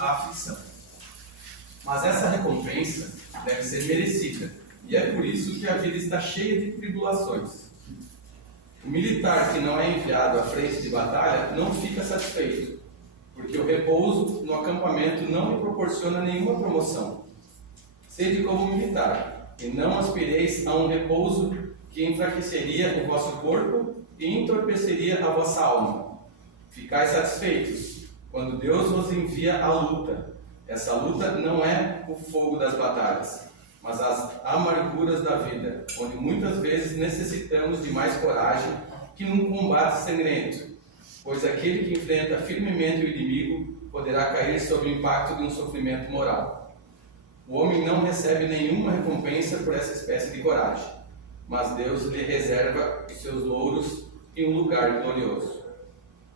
à aflição. Mas essa recompensa deve ser merecida, e é por isso que a vida está cheia de tribulações. O militar que não é enviado à frente de batalha não fica satisfeito, porque o repouso no acampamento não lhe proporciona nenhuma promoção. Sede como militar, e não aspireis a um repouso que enfraqueceria o vosso corpo e entorpeceria a vossa alma. Ficai satisfeitos quando Deus vos envia a luta. Essa luta não é o fogo das batalhas, mas as amarguras da vida, onde muitas vezes necessitamos de mais coragem que num combate sangrento, pois aquele que enfrenta firmemente o inimigo poderá cair sob o impacto de um sofrimento moral. O homem não recebe nenhuma recompensa por essa espécie de coragem, mas Deus lhe reserva os seus louros em um lugar glorioso.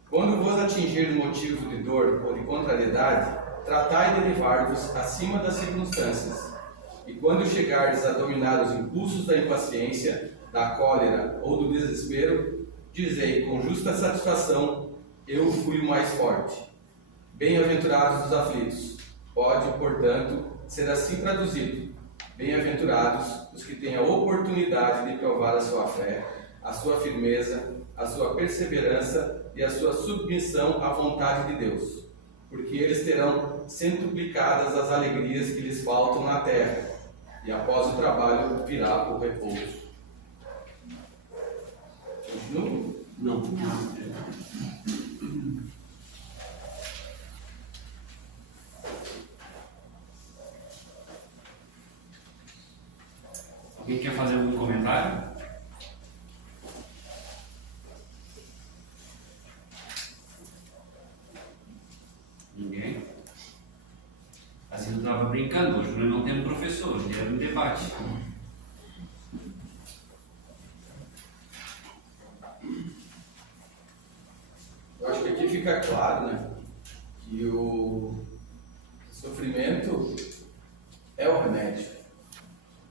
Quando vos atingir motivo de dor ou de contrariedade, tratai de elevar-vos acima das circunstâncias. E quando chegardes a dominar os impulsos da impaciência, da cólera ou do desespero, dizei com justa satisfação: eu fui o mais forte. Bem-aventurados os aflitos. Pode, portanto, ser assim traduzido: bem-aventurados os que têm a oportunidade de provar a sua fé, a sua firmeza, a sua perseverança e a sua submissão à vontade de Deus, porque eles terão centuplicadas as alegrias que lhes faltam na terra, e após o trabalho virá o repouso. Continua? Não. Alguém quer fazer algum comentário? Ninguém? Assim, eu estava brincando, hoje nós não temos professor, hoje era um debate. Eu acho que aqui fica claro, né, que o sofrimento é o remédio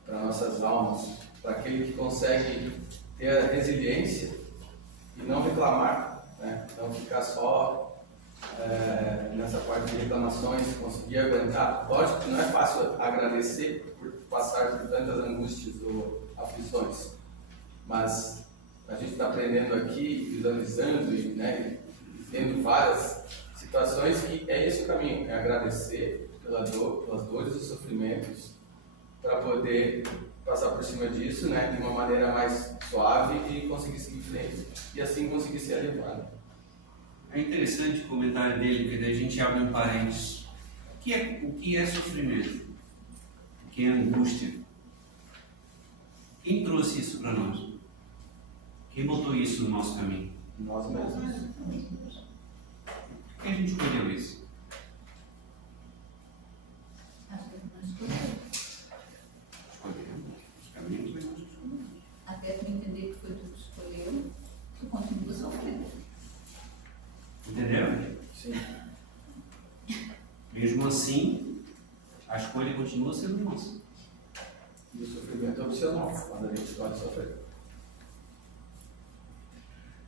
para nossas almas, para aquele que consegue ter a resiliência e não reclamar, né, não ficar só nessa parte de reclamações, conseguir aguentar. Lógico que não é fácil agradecer por passar por tantas angústias ou aflições, mas a gente está aprendendo aqui, visualizando e, né, tendo várias situações que é esse o caminho, é agradecer pelas dores e sofrimentos para poder passar por cima disso, né, de uma maneira mais suave e conseguir seguir em frente e assim conseguir ser elevado. É interessante o comentário dele, porque daí a gente abre um parênteses. O que é sofrimento? O que é angústia? Quem trouxe isso para nós? Quem botou isso no nosso caminho? Nós mesmos. Por que a gente escolheu isso? Escolhemos. Os caminhos foi nós que escolhemos. Até tu entender que foi tu que escolheu, tu continua sofrendo. Entendeu? Sim. Mesmo assim, a escolha continua sendo nossa. E o sofrimento é opcional, quando a gente escolhe sofrer.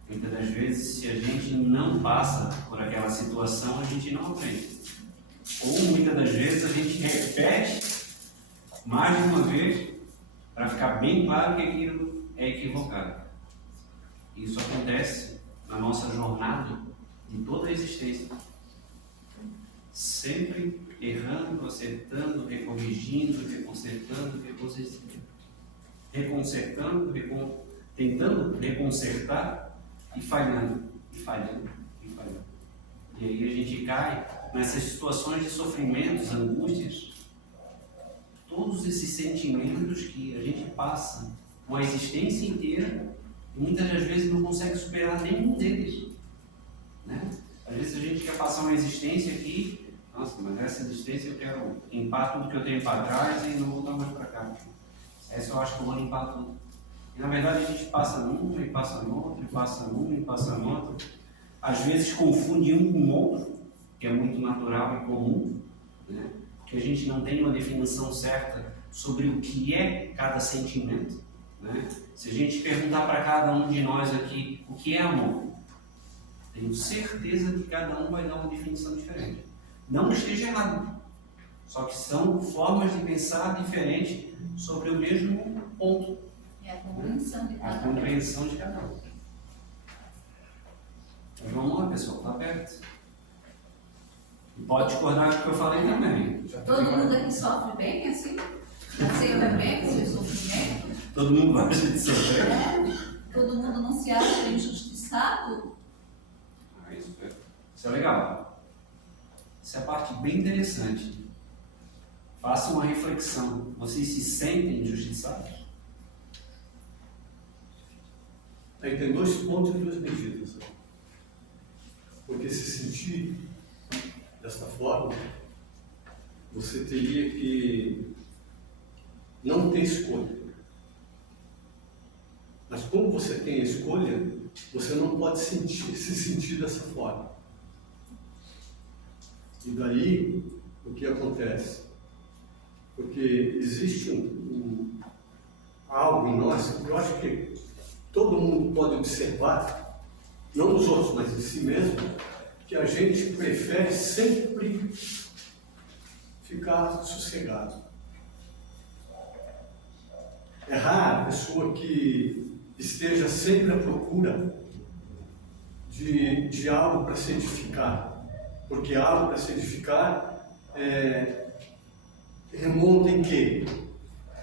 Muitas das vezes, se a gente não passa por aquela situação, a gente não aprende. Ou muitas das vezes a gente repete mais de uma vez para ficar bem claro que aquilo é equivocado. Isso acontece na nossa jornada de toda a existência. Sempre errando, acertando, recorrigindo, reconsertando, tentando reconsertar e falhando. E aí a gente cai nessas situações de sofrimentos, angústias, todos esses sentimentos que a gente passa uma existência inteira e muitas das vezes não consegue superar nenhum deles. Né? Às vezes a gente quer passar uma existência aqui, nossa, mas essa existência eu quero limpar tudo que eu tenho para trás e não voltar mais para cá. Essa eu acho que eu vou limpar tudo. E na verdade a gente passa num, e passa no outro, e passa num, e passa no outro. Às vezes confunde um com o outro, que é muito natural e comum, né? Porque a gente não tem uma definição certa sobre o que é cada sentimento. Né? Se a gente perguntar para cada um de nós aqui o que é amor, tenho certeza que cada um vai dar uma definição diferente. Não que esteja errado, só que são formas de pensar diferentes sobre o mesmo ponto. É a compreensão de A cada um. compreensão de cada um. Então, vamos lá, pessoal, está perto. E pode discordar com o que eu falei também. Todo mundo aqui sofre bem, assim? Aceita bem o seu sofrimento? Todo mundo gosta de sofrer. Todo mundo não se acha injustiçado? Isso é legal. Isso é a parte bem interessante. Faça uma reflexão. Vocês se sentem injustiçados? Aí tem 2 pontos e 2 medidas. Porque se sentir dessa forma, você teria que não ter escolha. Mas como você tem a escolha, você não pode se sentir dessa forma. E daí, o que acontece? Porque existe algo em nós, que eu acho que todo mundo pode observar, não nos outros, mas em si mesmo, que a gente prefere sempre ficar sossegado. É rara a pessoa que esteja sempre à procura de algo para se edificar, porque algo para se edificar remonta em quê?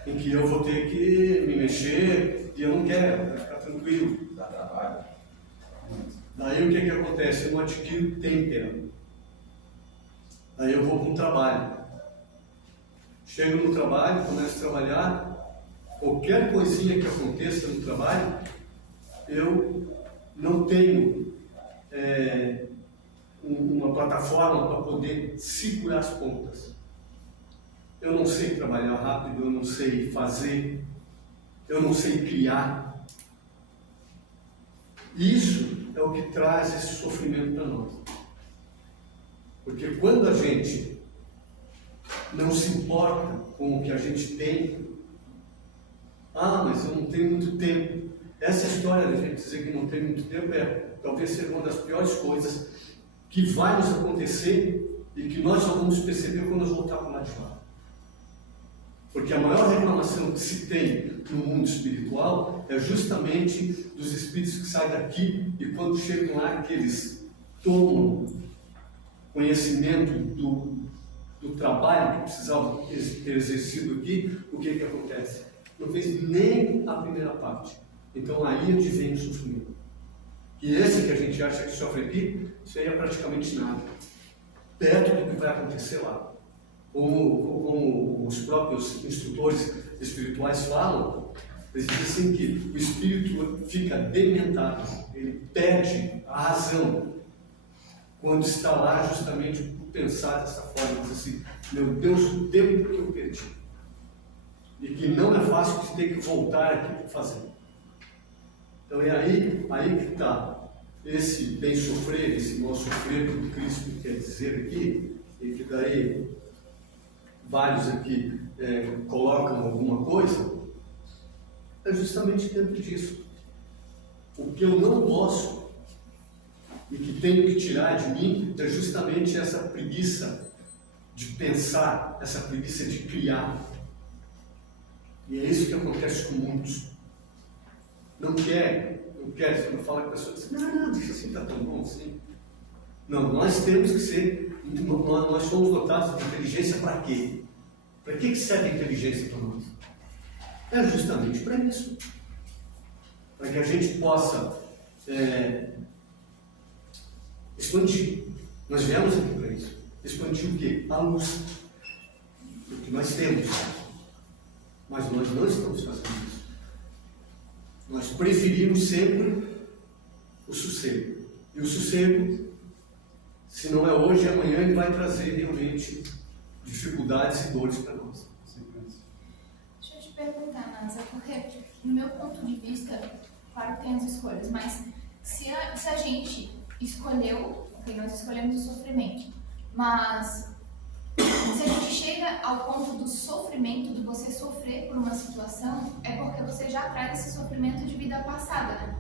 Em que eu vou ter que me mexer e eu não quero, para ficar tranquilo. Dá trabalho. Daí o que acontece? Eu não adquiro têmpera. Daí eu vou para um trabalho. Chego no trabalho, começo a trabalhar, qualquer coisinha que aconteça no trabalho, eu não tenho uma plataforma para poder segurar as pontas. Eu não sei trabalhar rápido, eu não sei fazer, eu não sei criar. Isso é o que traz esse sofrimento para nós. Porque quando a gente não se importa com o que a gente tem, mas eu não tenho muito tempo. Essa história de a gente dizer que não tem muito tempo talvez seja uma das piores coisas que vai nos acontecer e que nós só vamos perceber quando nós voltar para lá de lá. Porque a maior reclamação que se tem no mundo espiritual é justamente dos espíritos que saem daqui e quando chegam lá que eles tomam conhecimento do trabalho que precisavam ter exercido aqui, o que acontece? Não fez nem a primeira parte. Então aí onde vem o sofrimento. E esse que a gente acha que sofre aqui, isso aí é praticamente nada. Perto do que vai acontecer lá. Como os próprios instrutores espirituais falam, eles dizem que o espírito fica dementado, ele perde a razão quando está lá justamente por pensar dessa forma, diz assim, meu Deus, o tempo que eu perdi. E que não é fácil de ter que voltar aqui para fazer. Então é aí que está esse bem sofrer, esse mal sofrer que Cristo quer dizer aqui, e que daí vários aqui colocam alguma coisa, é justamente dentro disso. O que eu não posso e que tenho que tirar de mim é justamente essa preguiça de pensar, essa preguiça de criar. E é isso que acontece com muitos. Não quer, quando fala com a pessoa, diz, não, deixa assim, está tão bom assim. Não, nós temos que ser, nós somos dotados de inteligência para quê? Para que serve a inteligência para nós? É justamente para isso. Para que a gente possa expandir. Nós viemos aqui para isso. Expandir o quê? A luz. O que nós temos. Mas nós não estamos fazendo isso. Nós preferimos sempre o sossego. E o sossego, se não é hoje, é amanhã, ele vai trazer realmente dificuldades e dores para nós. Deixa eu te perguntar, Nasa, porque no meu ponto de vista, claro que tem as escolhas, mas se a gente escolheu, nós escolhemos o sofrimento, mas se a gente chega ao ponto do sofrimento, de você sofrer por uma situação, é porque você já traz esse sofrimento de vida passada, né?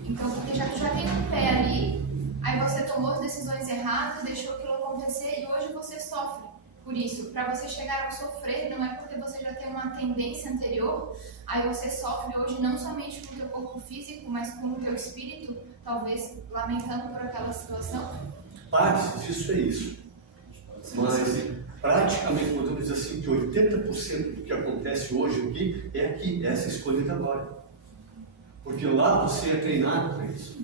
Então, porque tu já tem um pé ali, aí você tomou as decisões erradas, deixou aquilo acontecer e hoje você sofre por isso. Para você chegar a sofrer, não é porque você já tem uma tendência anterior, aí você sofre hoje não somente com o teu corpo físico, mas com o teu espírito, talvez lamentando por aquela situação. Parte disso é isso. Mas praticamente podemos dizer assim que 80% do que acontece hoje aqui, essa escolha de agora. Porque lá você é treinado para isso.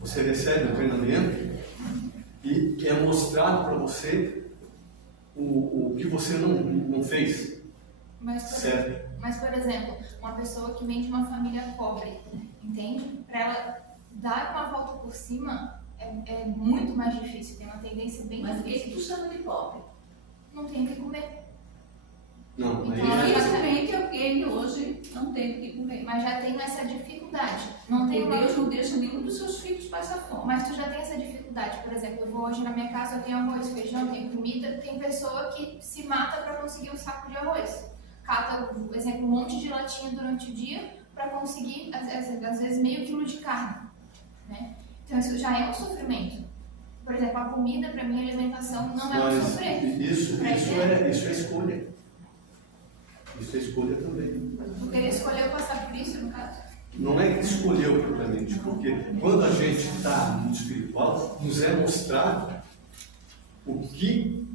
Você recebe um treinamento e é mostrado para você o que você não fez. Certo. Mas, por exemplo, uma pessoa que vem de uma família pobre, entende? Para ela dar uma volta por cima é muito mais difícil, tem uma tendência bem Mas o difícil. que tu chama de pobre? Não tem o que comer. Não, Então, aí Infelizmente, alguém hoje não tem o que comer. Mas já tem essa dificuldade. Não tem Porque uma... Deus não deixa nenhum dos seus filhos passar fome. Mas tu já tem essa dificuldade. Por exemplo, eu vou hoje na minha casa, eu tenho arroz, feijão, tenho comida. Tem pessoa que se mata para conseguir um saco de arroz. Cata, por exemplo, um monte de latinha durante o dia para conseguir, às vezes, meio quilo de carne. Né? Então isso já é um sofrimento. Por exemplo, a comida, para mim, a alimentação não é um sofrer. Isso é escolha. Isso é escolha também. Porque ele escolheu passar por isso, no caso. Não é que escolheu propriamente, porque quando a gente está no espiritual, nos é mostrado o que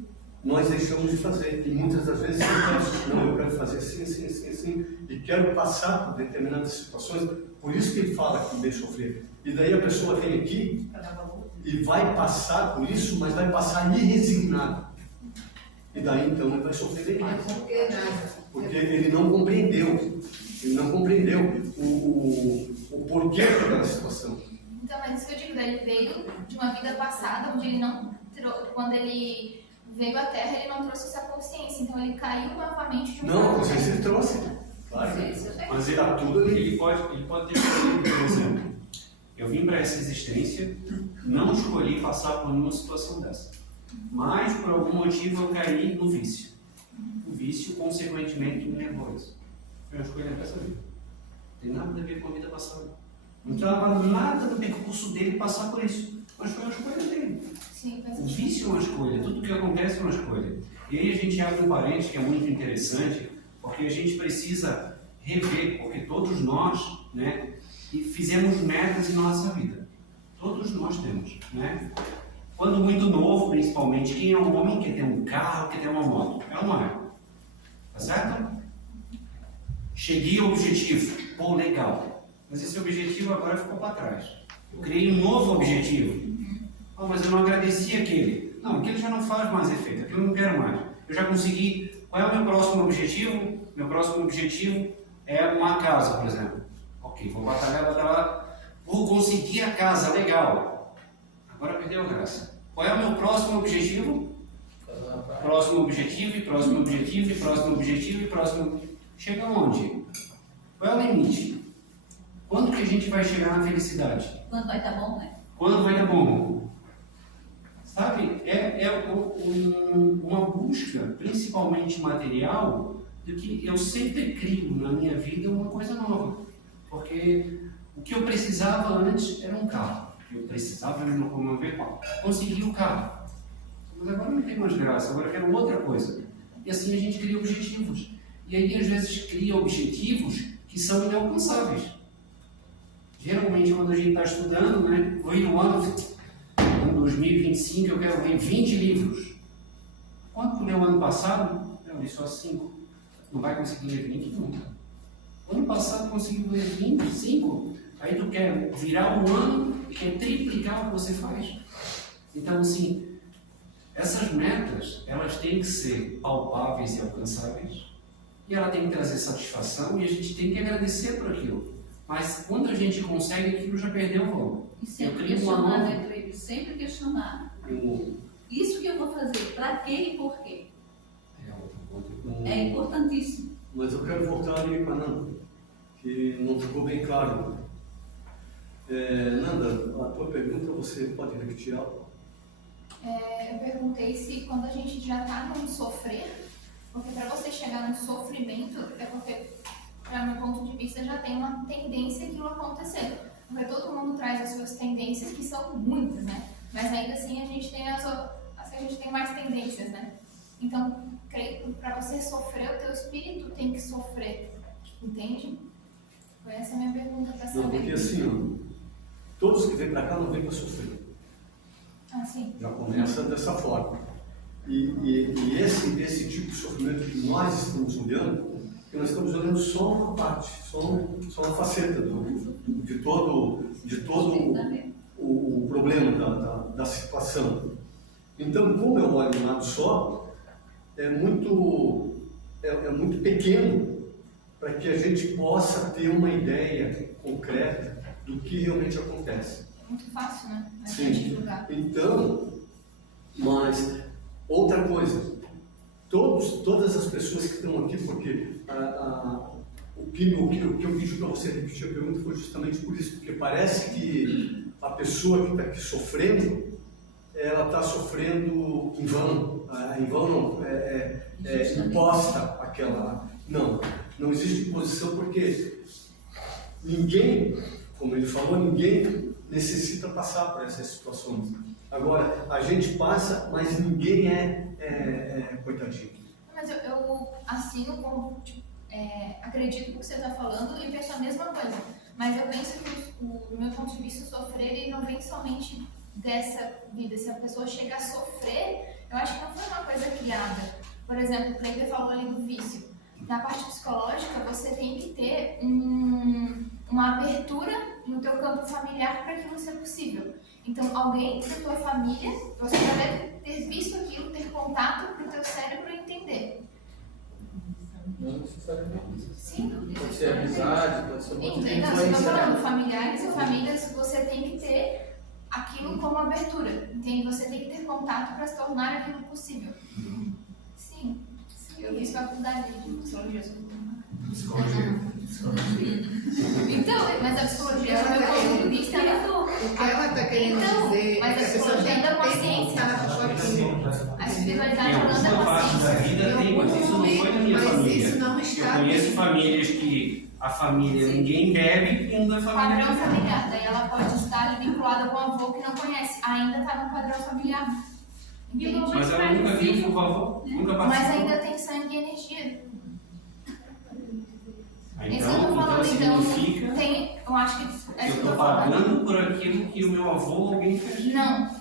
nós deixamos de fazer. E muitas das vezes eu quero fazer assim, e quero passar por determinadas situações. Por isso que ele fala que me deixa sofrer. E daí a pessoa vem aqui e vai passar por isso, mas vai passar irresignado. E daí então ele vai sofrer bem mais. Porque ele não compreendeu. Ele não compreendeu o porquê daquela situação. Então, mas isso que eu digo, ele veio de uma vida passada, onde ele não, quando ele veio à Terra, ele não trouxe essa consciência. Então, ele caiu novamente de um Não, a consciência ele trouxe. Claro. Mas Está tudo ali. ele pode ter escolhido, por exemplo. Eu vim para essa existência, não escolhi passar por uma situação dessa. Mas, por algum motivo, eu caí no vício. O vício, consequentemente, me levou a isso. Foi uma escolha dessa vida. Não tem nada a ver com a vida passada. Não estava nada no percurso dele passar por isso. Mas foi uma escolha dele. Sim, faz O sentido. vício é uma escolha, tudo que acontece é uma escolha. E aí a gente abre um parênteses que é muito interessante, porque a gente precisa rever, porque todos nós, né, fizemos metas em nossa vida. Todos nós temos, né? Quando muito novo, principalmente, quem é um homem quer ter um carro, quer ter uma moto? É ou não é? Tá certo? Cheguei ao objetivo. Pô, legal. Mas esse objetivo agora ficou para trás. Eu criei um novo objetivo. Oh, mas eu não agradeci aquele. Não, aquele já não faz mais efeito. Aquele eu não quero mais. Eu já consegui. Qual é o meu próximo objetivo? Meu próximo objetivo é uma casa, por exemplo. Ok, vou batalhar. Vou conseguir a casa, legal. Agora perdeu a graça. Qual é o meu próximo objetivo? Próximo objetivo, e próximo objetivo, e próximo objetivo, e próximo... Chega onde? Qual é o limite? Quando que a gente vai chegar na felicidade? Quando vai estar bom, né? Quando vai dar bom? Sabe? Uma busca, principalmente material, do que eu sempre crio na minha vida uma coisa nova. Porque o que eu precisava antes era um carro. Eu precisava me locomover, consegui o carro. Mas agora não tem mais graça, agora eu quero outra coisa. E assim a gente cria objetivos. E aí às vezes cria objetivos que são inalcançáveis. Geralmente quando a gente está estudando, né, vou ir no ano 2025, eu quero ler 20 livros. Quanto leu ano passado? Eu li só 5. Não vai conseguir ler 20 nunca. Ano passado conseguiu ler 25, aí tu quer virar um ano e quer triplicar o que você faz. Então, assim, essas metas, elas têm que ser palpáveis e alcançáveis, e ela tem que trazer satisfação, e a gente tem que agradecer por aquilo. Mas quando a gente consegue, aquilo já perdeu o valor. E sempre crio uma questionar, nova. né, Cleide? Sempre questionar. Isso que eu vou fazer, para quê e por quê? É outro ponto. É importantíssimo. Mas eu quero voltar ali para Nanda, que não ficou bem claro. Nanda, a tua pergunta você pode repetir algo? Eu perguntei se quando a gente já está num sofrer, porque para você chegar no sofrimento, é porque, para meu ponto de vista, já tem uma tendência aquilo acontecer. Porque todo mundo traz as suas tendências, que são muitas, né? Mas ainda assim a gente tem mais tendências, né? Então, creio que para você sofrer, o teu espírito tem que sofrer. Entende? Foi essa a minha pergunta para saber. Não, porque assim, ó, todos que vêm para cá não vêm para sofrer. Ah, sim. Já começa dessa forma. E esse tipo de sofrimento que nós estamos olhando, que nós estamos olhando só uma parte, só uma faceta de todo o problema da situação. Então, como eu olho de um lado só, é muito pequeno para que a gente possa ter uma ideia concreta do que realmente acontece. É muito fácil, né? A Sim. gente julgar. Então, mas outra coisa, todas as pessoas que estão aqui, porque o que eu pedi para você repetir a pergunta foi justamente por isso, porque parece que a pessoa que está aqui sofrendo, ela está sofrendo em vão. Em vão não, imposta aquela. Não existe imposição, porque ninguém, como ele falou, ninguém necessita passar por essas situações. Agora, a gente passa, mas ninguém é coitadinho. Mas eu assino como, acredito no que você está falando e penso a mesma coisa. Mas eu penso que, do meu ponto de vista, o sofrer ele não vem somente dessa vida. Se a pessoa chega a sofrer, eu acho que não foi uma coisa criada. Por exemplo, o Cleiton falou ali do vício. Na parte psicológica, você tem que ter uma abertura no teu campo familiar para que aquilo seja possível. Então, alguém da tua família, você já deve ter visto aquilo, ter contato para o teu cérebro entender. Não necessariamente. Sim. Pode ser amizade, pode ser um monte de Então, você está falando, influência. familiares e famílias, você tem que ter aquilo como abertura, entende? Você tem que ter contato para se tornar aquilo possível. Sim. Eu fiz faculdade de psicologia. Então, mas a psicologia, do meu ponto de vista, ela O que ela está querendo Então, dizer mas é que a a pessoa psicologia tem da que ter consciência. contato com aquilo. A espiritualidade Em ela anda alguma parte da consciência. vida tem, mas isso não foi da minha Mas família. isso não Eu está conheço bem. famílias que a família ninguém bebe e um da família Padrão bebe. familiar, daí ela pode estar ali vinculada com um avô que não conhece, ainda está no padrão familiar. Entende? Mas ela nunca viu com o vovô, nunca Mas participou. ainda tem sangue e energia. Ah, É isso que eu tô falando, então então significa tem, eu acho que é que isso eu que eu estou tô falando. pagando por aquilo que o meu avô alguém fez. Não.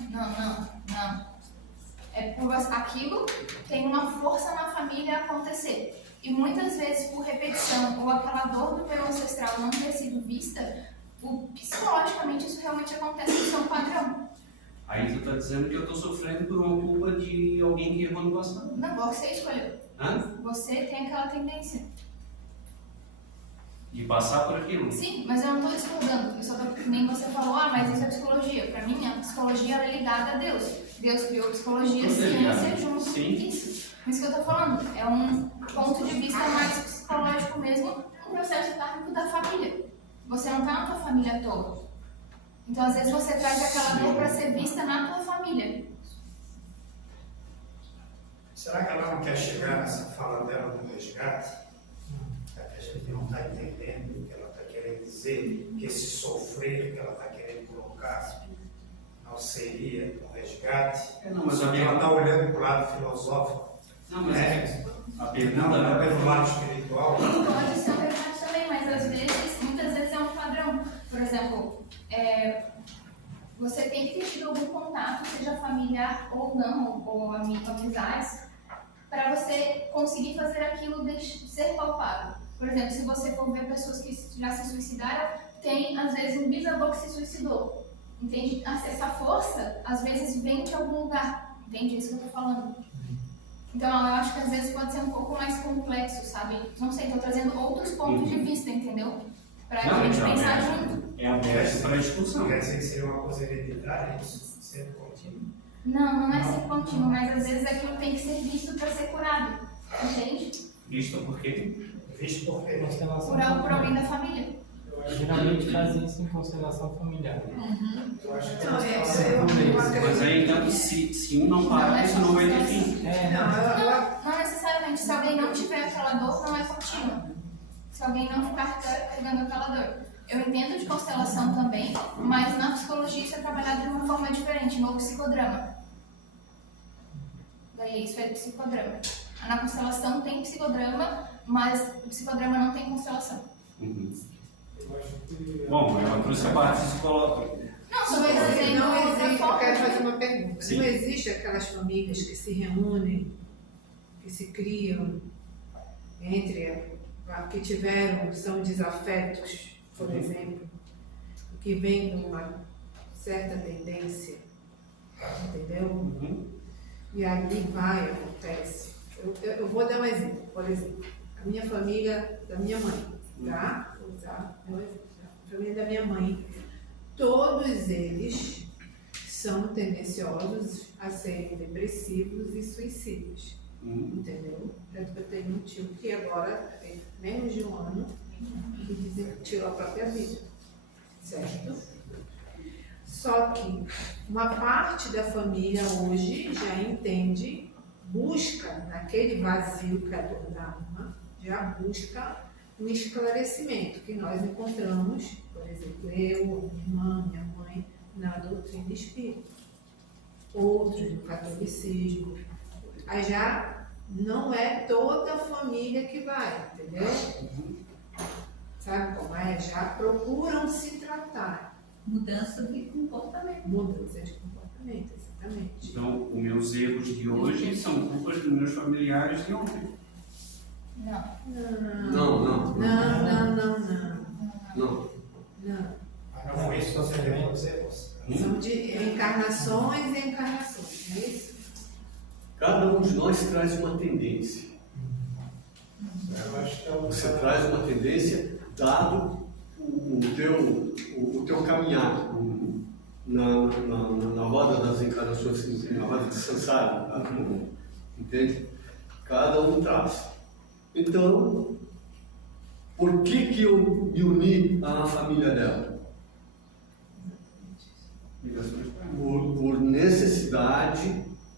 É por aquilo tem uma força na família acontecer. E muitas vezes, por repetição ou aquela dor do teu ancestral não ter sido vista, psicologicamente isso realmente acontece, isso é um padrão. Aí tu está dizendo que eu estou sofrendo por uma culpa de alguém que errou no passado. Não, você escolheu. Hã? Você tem aquela tendência. De passar por aquilo. Sim, mas eu não estou discordando. Eu só tô, nem você falou, mas isso é psicologia. Para mim, a psicologia ela é ligada a Deus. Deus criou psicologia, Tudo é ligado. ciência junto com Sim. isso. Isso que eu estou falando. É um ponto de vista mais psicológico mesmo, um processo kármico da família. Você não está na tua família toda. Então, às vezes, você traz aquela dor para ser vista na tua família. Será que ela não quer chegar nessa fala dela do resgate? É que a gente não está entendendo o que ela está querendo dizer, que esse sofrer que ela está querendo colocar não seria um resgate? Não, mas Só que ela está olhando para o lado filosófico, Não, mas a não pergunta pelo lado espiritual. Pode ser verdade também, mas às vezes, muitas vezes é um padrão. Por exemplo, você tem que ter tido algum contato, seja familiar ou não, ou amizades, para você conseguir fazer aquilo ser palpável. Por exemplo, se você for ver pessoas que já se suicidaram, tem às vezes um bisavô que se suicidou. Entende? Essa força, às vezes, vem de algum lugar. Entende? É isso que eu estou falando. Então, eu acho que às vezes pode ser um pouco mais complexo, sabe? Não sei, estou trazendo outros pontos de vista, entendeu? Para a gente pensar junto. é aberto para a discussão. Quer dizer que seria uma coisa hereditária, isso sendo contínuo? Não é ser contínuo, mas às vezes aquilo tem que ser visto para ser curado. Entende? Visto por quê? Visto por quê? Curar o alguém da família. Geralmente fazem isso em constelação familiar. Eu acho que Não, ela esse fala- eu não acredito. Mas aí, então, se um não parar, isso não vai ter fim. Não necessariamente. Se alguém não tiver aquela dor, não é contínua. Se alguém não ficar carregando aquela dor. Eu entendo de constelação também, mas na psicologia isso é trabalhado de uma forma diferente, no psicodrama. Daí isso é psicodrama. Na constelação tem psicodrama, mas o psicodrama não tem constelação. Bom, ela trouxe a parte psicológica. Não, só Não estou existe, dizendo não outra existe, eu forma. quero fazer uma pergunta. Sim. Não existe aquelas famílias que se reúnem, que se criam entre que tiveram, são desafetos, por exemplo, que vêm de uma certa tendência, entendeu? E ali vai, acontece. Eu vou dar um exemplo, por exemplo, a minha família da minha mãe, tá? Vou usar meu exemplo. A família da minha mãe, todos eles são tendenciosos a serem depressivos e suicidas, entendeu? Tanto que eu tenho um tio que agora tem menos de um ano que tirou a própria vida, certo? Só que uma parte da família hoje já entende, busca naquele vazio que é a dor da alma, já busca um esclarecimento que nós encontramos, por exemplo, eu, minha irmã, minha mãe, na doutrina espírita. Outros no catolicismo. Aí já não é toda a família que vai, entendeu? Sabe como é? Já procuram se tratar. Mudança de comportamento. Mudança de comportamento, exatamente. Então, os meus erros de hoje são culpas dos meus familiares de ontem. Não. Não. Mas não foi isso que você queria dizer, você. São de encarnações e encarnações, não é isso? Cada um de nós traz uma tendência. Eu acho que Você traz uma tendência dado o teu caminhar na roda das encarnações, na roda de samsara, tá? Entende? Cada um traz. Então, por que eu me uni à família dela?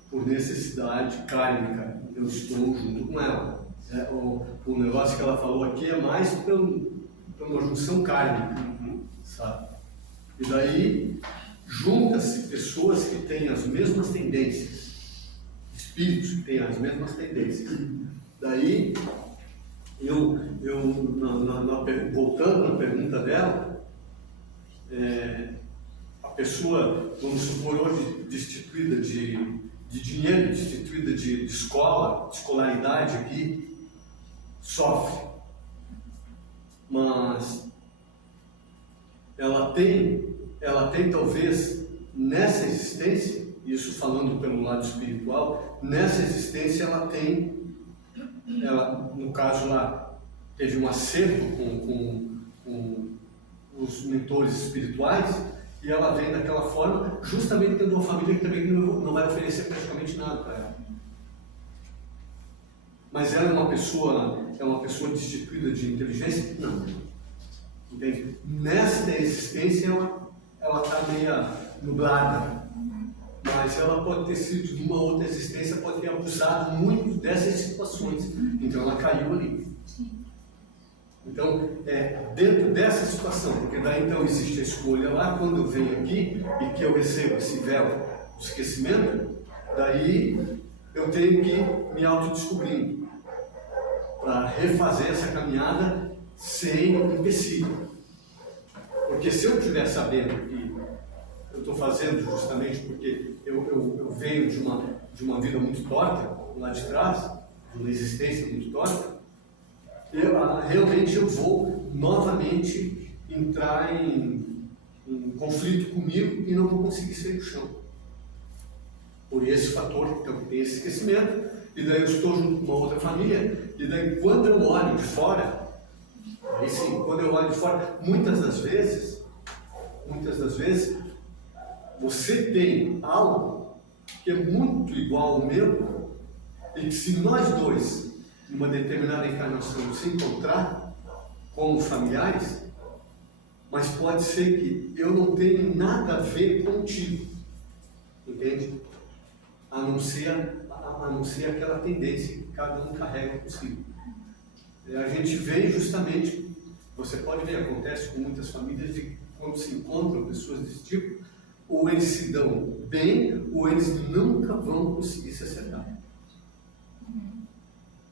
Por necessidade kármica. Eu estou junto com ela. O negócio que ela falou aqui é mais por uma junção kármica, sabe? E daí junta-se pessoas que têm as mesmas tendências, espíritos que têm as mesmas tendências. Daí voltando na pergunta dela, a pessoa, vamos supor, hoje destituída de dinheiro, destituída de escola, de escolaridade aqui, sofre. Mas ela tem talvez nessa existência, isso falando pelo lado espiritual, nessa existência ela, no caso lá, teve um acerto com os mentores espirituais, e ela vem daquela forma, justamente tendo uma família que também não vai oferecer praticamente nada para ela. Mas ela é uma pessoa destituída de inteligência? Não. Entende? Nessa existência ela está meio nublada. Mas ela pode ter sido, de uma outra existência, pode ter abusado muito dessas situações. Então ela caiu ali. Então, dentro dessa situação, porque daí então existe a escolha lá, quando eu venho aqui e que eu recebo esse véu do esquecimento, daí eu tenho que me autodescobrir para refazer essa caminhada sem empecilho. Porque se eu estiver sabendo que eu estou fazendo justamente porque eu venho de uma vida muito torta lá de trás, de uma existência muito torta, realmente eu vou novamente entrar em conflito comigo e não vou conseguir sair do chão. Por esse fator, então, tem esse esquecimento, e daí eu estou junto com uma outra família, e daí quando eu olho de fora, aí sim, quando eu olho de fora, muitas das vezes, você tem algo que é muito igual ao meu, e que se nós dois, numa determinada encarnação, se encontrar como familiares, mas pode ser que eu não tenha nada a ver contigo, entende? A não ser aquela tendência que cada um carrega consigo. A gente veio justamente Você pode ver, acontece com muitas famílias, de quando se encontram pessoas desse tipo, ou eles se dão bem, ou eles nunca vão conseguir se acertar.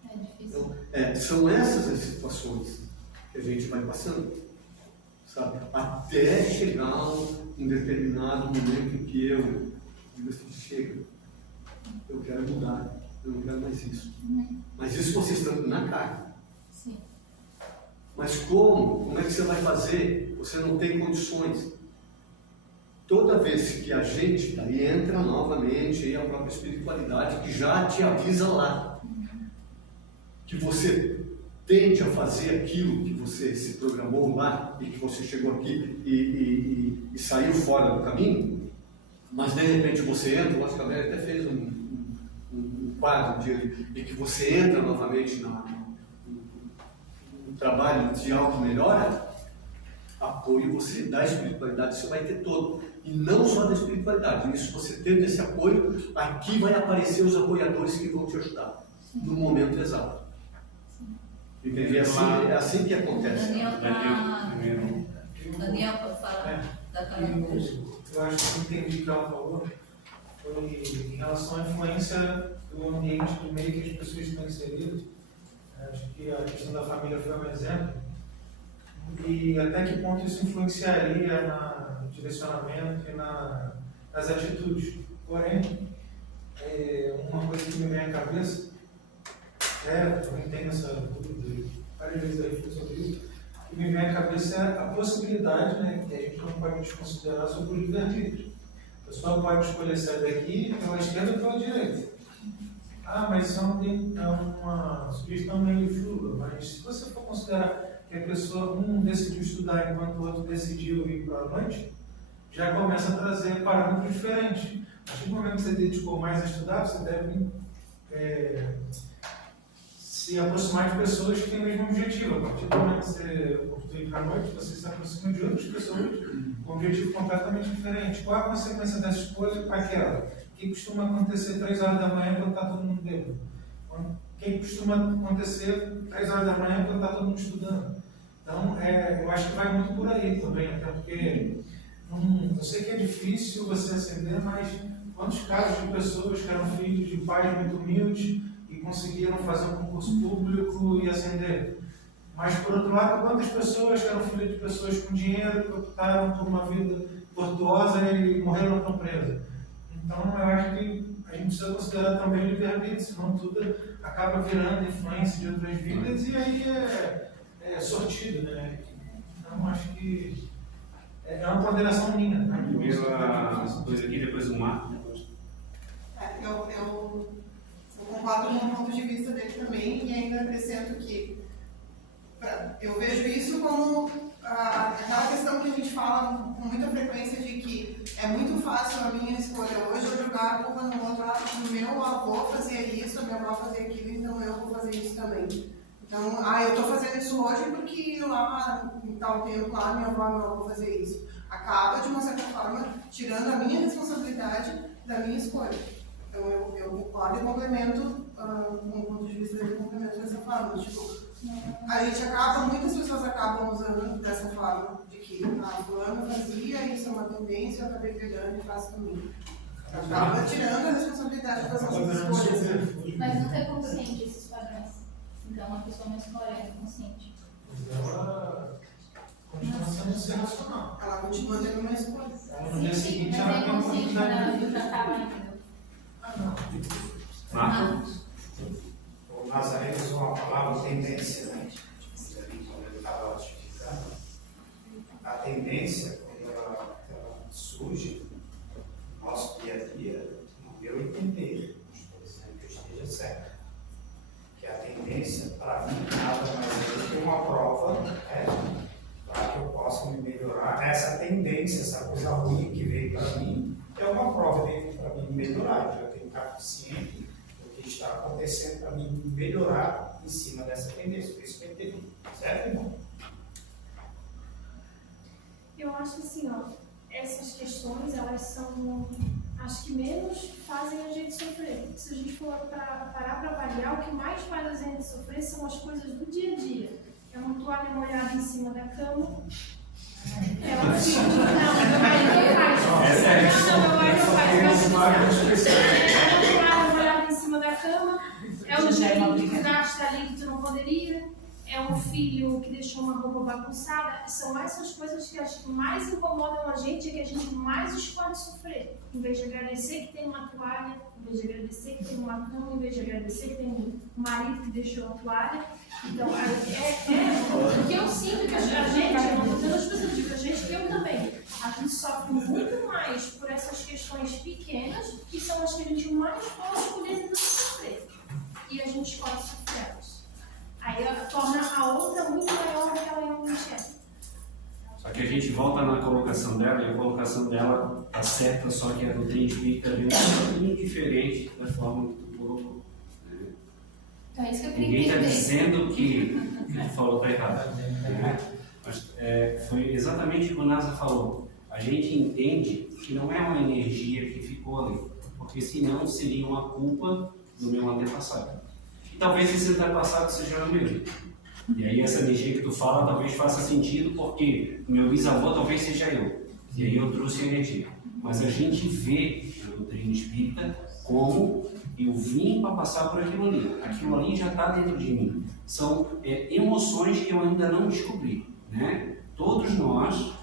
É difícil. Então, são essas as situações que a gente vai passando, sabe? Até chegar um determinado momento em que eu digo assim, chega, eu quero mudar, eu não quero mais isso. Mas isso você estando na carne. Sim. Mas como? Como é que você vai fazer? Você não tem condições. Toda vez que a gente, aí entra novamente aí a própria espiritualidade, que já te avisa lá, que você tende a fazer aquilo que você se programou lá, e que você chegou aqui e saiu fora do caminho, mas de repente você entra, acho que a Mary até fez um quadro de que você entra novamente no trabalho de auto-melhora, apoio você da espiritualidade você vai ter todo. E não só da espiritualidade, isso você tendo esse apoio, aqui vai aparecer os apoiadores que vão te ajudar no momento exato. Entendi? É assim que acontece. Daniel pode falar da característica. Eu acho que entendi que ela falou foi em relação à influência do ambiente, do meio que as pessoas estão inseridas. Acho que a questão da família foi um exemplo. E até que ponto isso influenciaria no direcionamento e nas atitudes. Porém, uma coisa que me vem à cabeça, também tenho essa dúvida, várias vezes aí fui sobre isso, que me vem à cabeça é a possibilidade, né, que a gente não pode desconsiderar sobre o livre-arbítrio. A pessoa pode escolher sair daqui pela esquerda ou pela direita. Mas isso é uma sugestão meio chula, mas se você for considerar que a pessoa, um decidiu estudar enquanto o outro decidiu ir para a noite, já começa a trazer parâmetros diferentes. A partir do momento que você dedicou mais a estudar, você deve se aproximar de pessoas que têm o mesmo objetivo. A partir do momento que você optou ir para a noite, você se aproxima de outras pessoas com um objetivo completamente diferente. Qual a consequência dessa escolha? Aquela. O que costuma acontecer 3 horas da manhã quando está todo mundo bêbado? O que costuma acontecer 3 horas da manhã quando está todo mundo estudando? Então, eu acho que vai muito por aí também, até porque eu sei que é difícil você acender, mas quantos casos de pessoas que eram filhos de pais muito humildes e conseguiram fazer um concurso público e ascender? Mas, por outro lado, quantas pessoas que eram filhas de pessoas com dinheiro que optaram por uma vida tortuosa e morreram na pobreza? Então, eu acho que a gente precisa considerar também o livre-arbítrio, senão tudo acaba virando influência de outras vidas e aí é sortido, né? Então, acho que é uma ponderação minha. Né? Primeiro a coisa aqui, depois o Marco. Eu concordo com o ponto de vista dele também e ainda acrescento que eu vejo isso como aquela questão que a gente fala com muita frequência de que é muito fácil a minha escolha hoje eu jogar a culpa no outro lado. O meu avô fazia isso, a minha avó fazia aquilo, então eu vou fazer isso também. Então, eu estou fazendo isso hoje porque lá, em tal tempo, lá, minha avó e meu avô fazer isso. Acaba, de uma certa forma, tirando a minha responsabilidade da minha escolha. Então, eu concordo e complemento, com o ponto de vista dele, complemento dessa forma. Tipo, a gente muitas pessoas acabam usando dessa forma, de que a fulana fazia, isso é uma tendência, eu acabei pegando e faço também. Acaba tirando a responsabilidade das nossas escolhas. Mas não tem consciente esses padrões. Então, uma pessoa mais coerente, consciente. Ela continua sendo ser racional. Ela continua tendo uma escolha. No dia seguinte, mas ela é tem uma consciente quando ela oportunidade viu de já estava, entendeu? Marco? O Nazareno usou uma palavra tendência, né? Quando ele estava justificando. A tendência, quando ela surge no nosso dia a dia, no meu entender, não estou dizendo que eu esteja certo, que a tendência, para mim, nada mais é do que uma prova, para que eu possa me melhorar. Essa tendência, essa coisa ruim que veio para mim, é uma prova para mim melhorar. Eu tenho que estar consciente do que está acontecendo para mim melhorar em cima dessa tendência. Por isso que eu entendi. Certo, irmão? Eu acho assim, essas questões, elas são, acho que menos fazem a gente sofrer. Porque se a gente for parar para avaliar, o que mais faz a gente sofrer são as coisas do dia a dia. é uma toalha molhada em cima da cama. É um filho. Não, meu marido faz. Não, meu marido faz. É uma toalha molhada em cima da cama. É um dinheiro que tu gasta ali que tu não poderia. É um filho que deixou uma roupa bagunçada. São essas coisas que acho que mais incomodam a gente e que a gente mais escolhe sofrer. Em vez de agradecer que tem uma toalha, em vez de agradecer que tem uma cama, em vez de agradecer que tem um marido que deixou a toalha. Então, o que eu sinto que a gente, eu não estou dizendo as pessoas, digo a gente que eu também, a gente sofre muito mais por essas questões pequenas, que são as que a gente mais pode escolher não sofrer. E a gente escolhe sofrer elas. Aí torna a outra muito maior do que ela realmente é. Só que a gente volta na colocação dela, e a colocação dela está certa, só que a doutrina espírita veio um pouquinho diferente da forma que tu colocou. Né? Então é isso que eu queria Ninguém está entender. dizendo que tu falou está errado. Né? Mas foi exatamente o que o Nasa falou. A gente entende que não é uma energia que ficou ali, porque senão seria uma culpa do meu antepassado. Talvez esse antepassado seja o mesmo. E aí essa energia que tu fala talvez faça sentido porque o meu bisavô talvez seja eu. E aí eu trouxe a energia. Mas a gente vê na doutrina espírita como eu vim para passar por aquilo ali. Aquilo ali já está dentro de mim. São emoções que eu ainda não descobri. Né? Todos nós,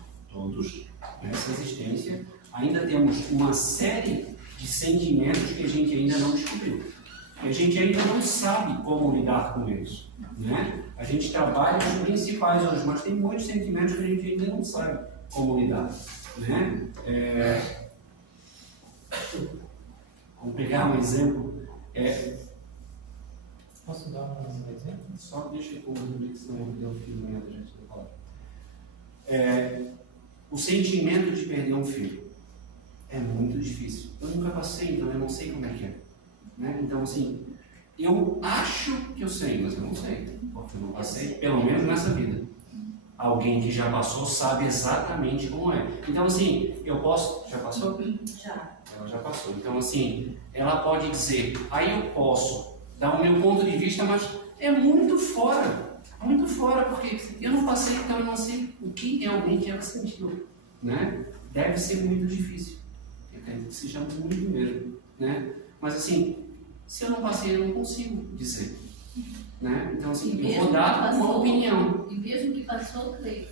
nessa existência, ainda temos uma série de sentimentos que a gente ainda não descobriu. A gente ainda não sabe como lidar com eles, né? A gente trabalha os principais hoje, mas tem muitos sentimentos que a gente ainda não sabe como lidar, né? Vamos pegar um exemplo. Posso dar um exemplo? Só deixa eu concluir, senão eu vou ter um filho amanhã da gente não falar. O sentimento de perder um filho é muito difícil. Eu nunca passei, então eu não sei como é que é. Né? Então, assim, eu acho que eu sei, mas eu não sei, porque eu não passei, pelo menos nessa vida. Alguém que já passou sabe exatamente como é. Então, assim, eu posso... Já passou? Já. Ela já passou. Então, assim, ela pode dizer, aí eu posso dar o meu ponto de vista, mas é muito fora. É muito fora, porque eu não passei, então eu não sei o que realmente ela sentiu. Né? Deve ser muito difícil. Eu acredito que seja muito mesmo. Né? Mas, assim, se eu não passei, eu não consigo dizer. Né? Então, assim, eu vou dar uma opinião. E mesmo que passou, creio,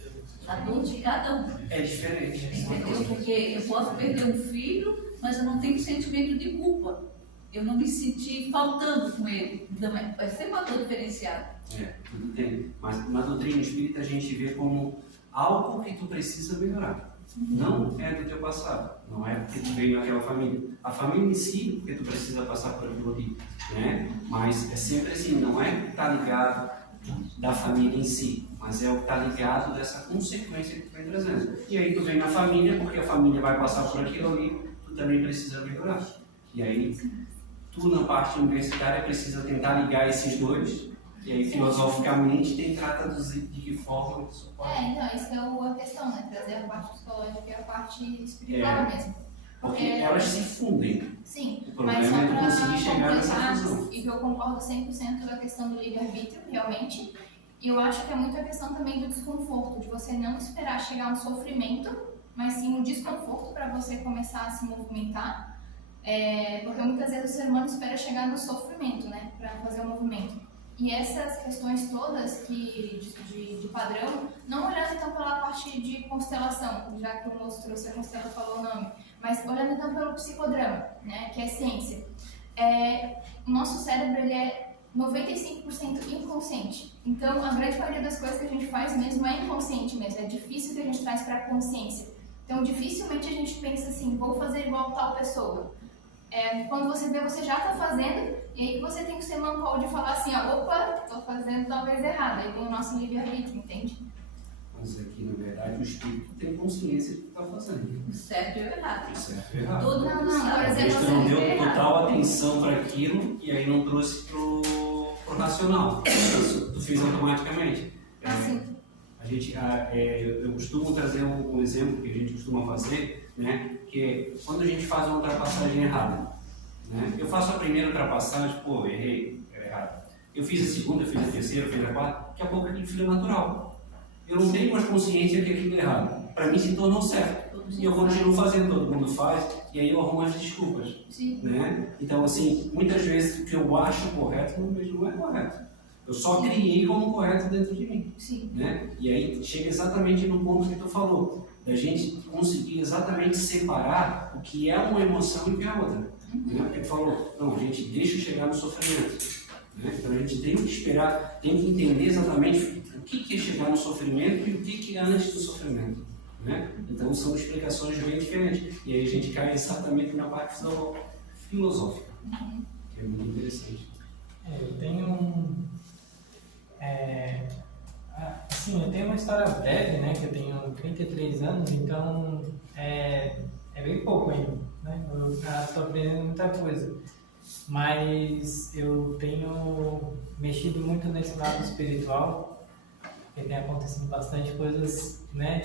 a dor de cada um. É diferente. Entendeu? Porque eu posso perder um filho, mas eu não tenho sentimento de culpa. Eu não me senti faltando com ele. Então, vai ser uma dor diferenciada. Tudo tem. Mas na doutrina espírita a gente vê como algo que tu precisa melhorar. Não é do teu passado, não é porque tu veio naquela família. A família em si, porque tu precisa passar por aquilo ali, né? Mas é sempre assim, não é que está ligado da família em si, mas é o que está ligado dessa consequência que tu vem trazendo. E aí tu vem na família, porque a família vai passar por aquilo ali, tu também precisa melhorar. E aí, tu na parte universitária precisa tentar ligar esses dois. E aí, filosoficamente, tentar traduzir de que forma isso pode... Então, isso que é a questão, né? Trazer a parte psicológica e a parte espiritual mesmo. Porque elas se fundem. Sim, O problema mas só é tu para conseguir chegar nessa completar, fusão. e que eu concordo 100% da questão do livre-arbítrio, realmente, e eu acho que é muito a questão também do desconforto, de você não esperar chegar um sofrimento, mas sim um desconforto para você começar a se movimentar, porque muitas vezes o ser humano espera chegar no sofrimento, né, para fazer o movimento. E essas questões todas de padrão, não olhando então pela parte de constelação, já que o moço trouxe a constelação, falou o nome, mas olhando então pelo psicodrama, né, que é ciência. O nosso cérebro ele é 95% inconsciente. Então, a grande maioria das coisas que a gente faz mesmo é inconsciente mesmo, é difícil que a gente traz para a consciência. Então, dificilmente a gente pensa assim, vou fazer igual tal pessoa. Quando você vê, você já está fazendo, e aí você tem que ser mancol de falar assim, opa, estou fazendo talvez errado. Aí vem o nosso livre-arbítrio, entende? Mas aqui, na verdade, o espírito tem consciência do que está fazendo. O certo e o errado. O certo e o errado. Todo mundo sabe. Por exemplo, Você não deu total atenção para aquilo e aí não trouxe pro racional. Tu fez automaticamente. Eu costumo trazer um exemplo que a gente costuma fazer, né? Que é quando a gente faz uma ultrapassagem errada. Né? Eu faço a primeira ultrapassagem, errei, é errado. Eu fiz a segunda, eu fiz a terceira, eu fiz a quarta, daqui a pouco aquilo fica natural. Eu não tenho mais consciência que aquilo é errado. Para mim se tornou certo. E eu continuo fazendo, todo mundo faz, e aí eu arrumo as desculpas. Sim. Né? Então, assim, muitas vezes o que eu acho correto não é correto. Eu só criei como correto dentro de mim. Sim. Né? E aí chega exatamente no ponto que tu falou, da gente conseguir exatamente separar o que é uma emoção e o que é outra. Né? Porque tu falou, não, a gente deixa chegar no sofrimento. Né? Então a gente tem que esperar, tem que entender exatamente o que é chegar no sofrimento e o que é antes do sofrimento. Né? Então são explicações bem diferentes. E aí a gente cai exatamente na parte filosófica, que é muito interessante. Eu tenho assim, eu tenho uma história breve, né? Que eu tenho 33 anos, então é bem pouco ainda, né? Eu estou aprendendo muita coisa. Mas eu tenho mexido muito nesse lado espiritual, porque tem acontecido bastante coisas, né?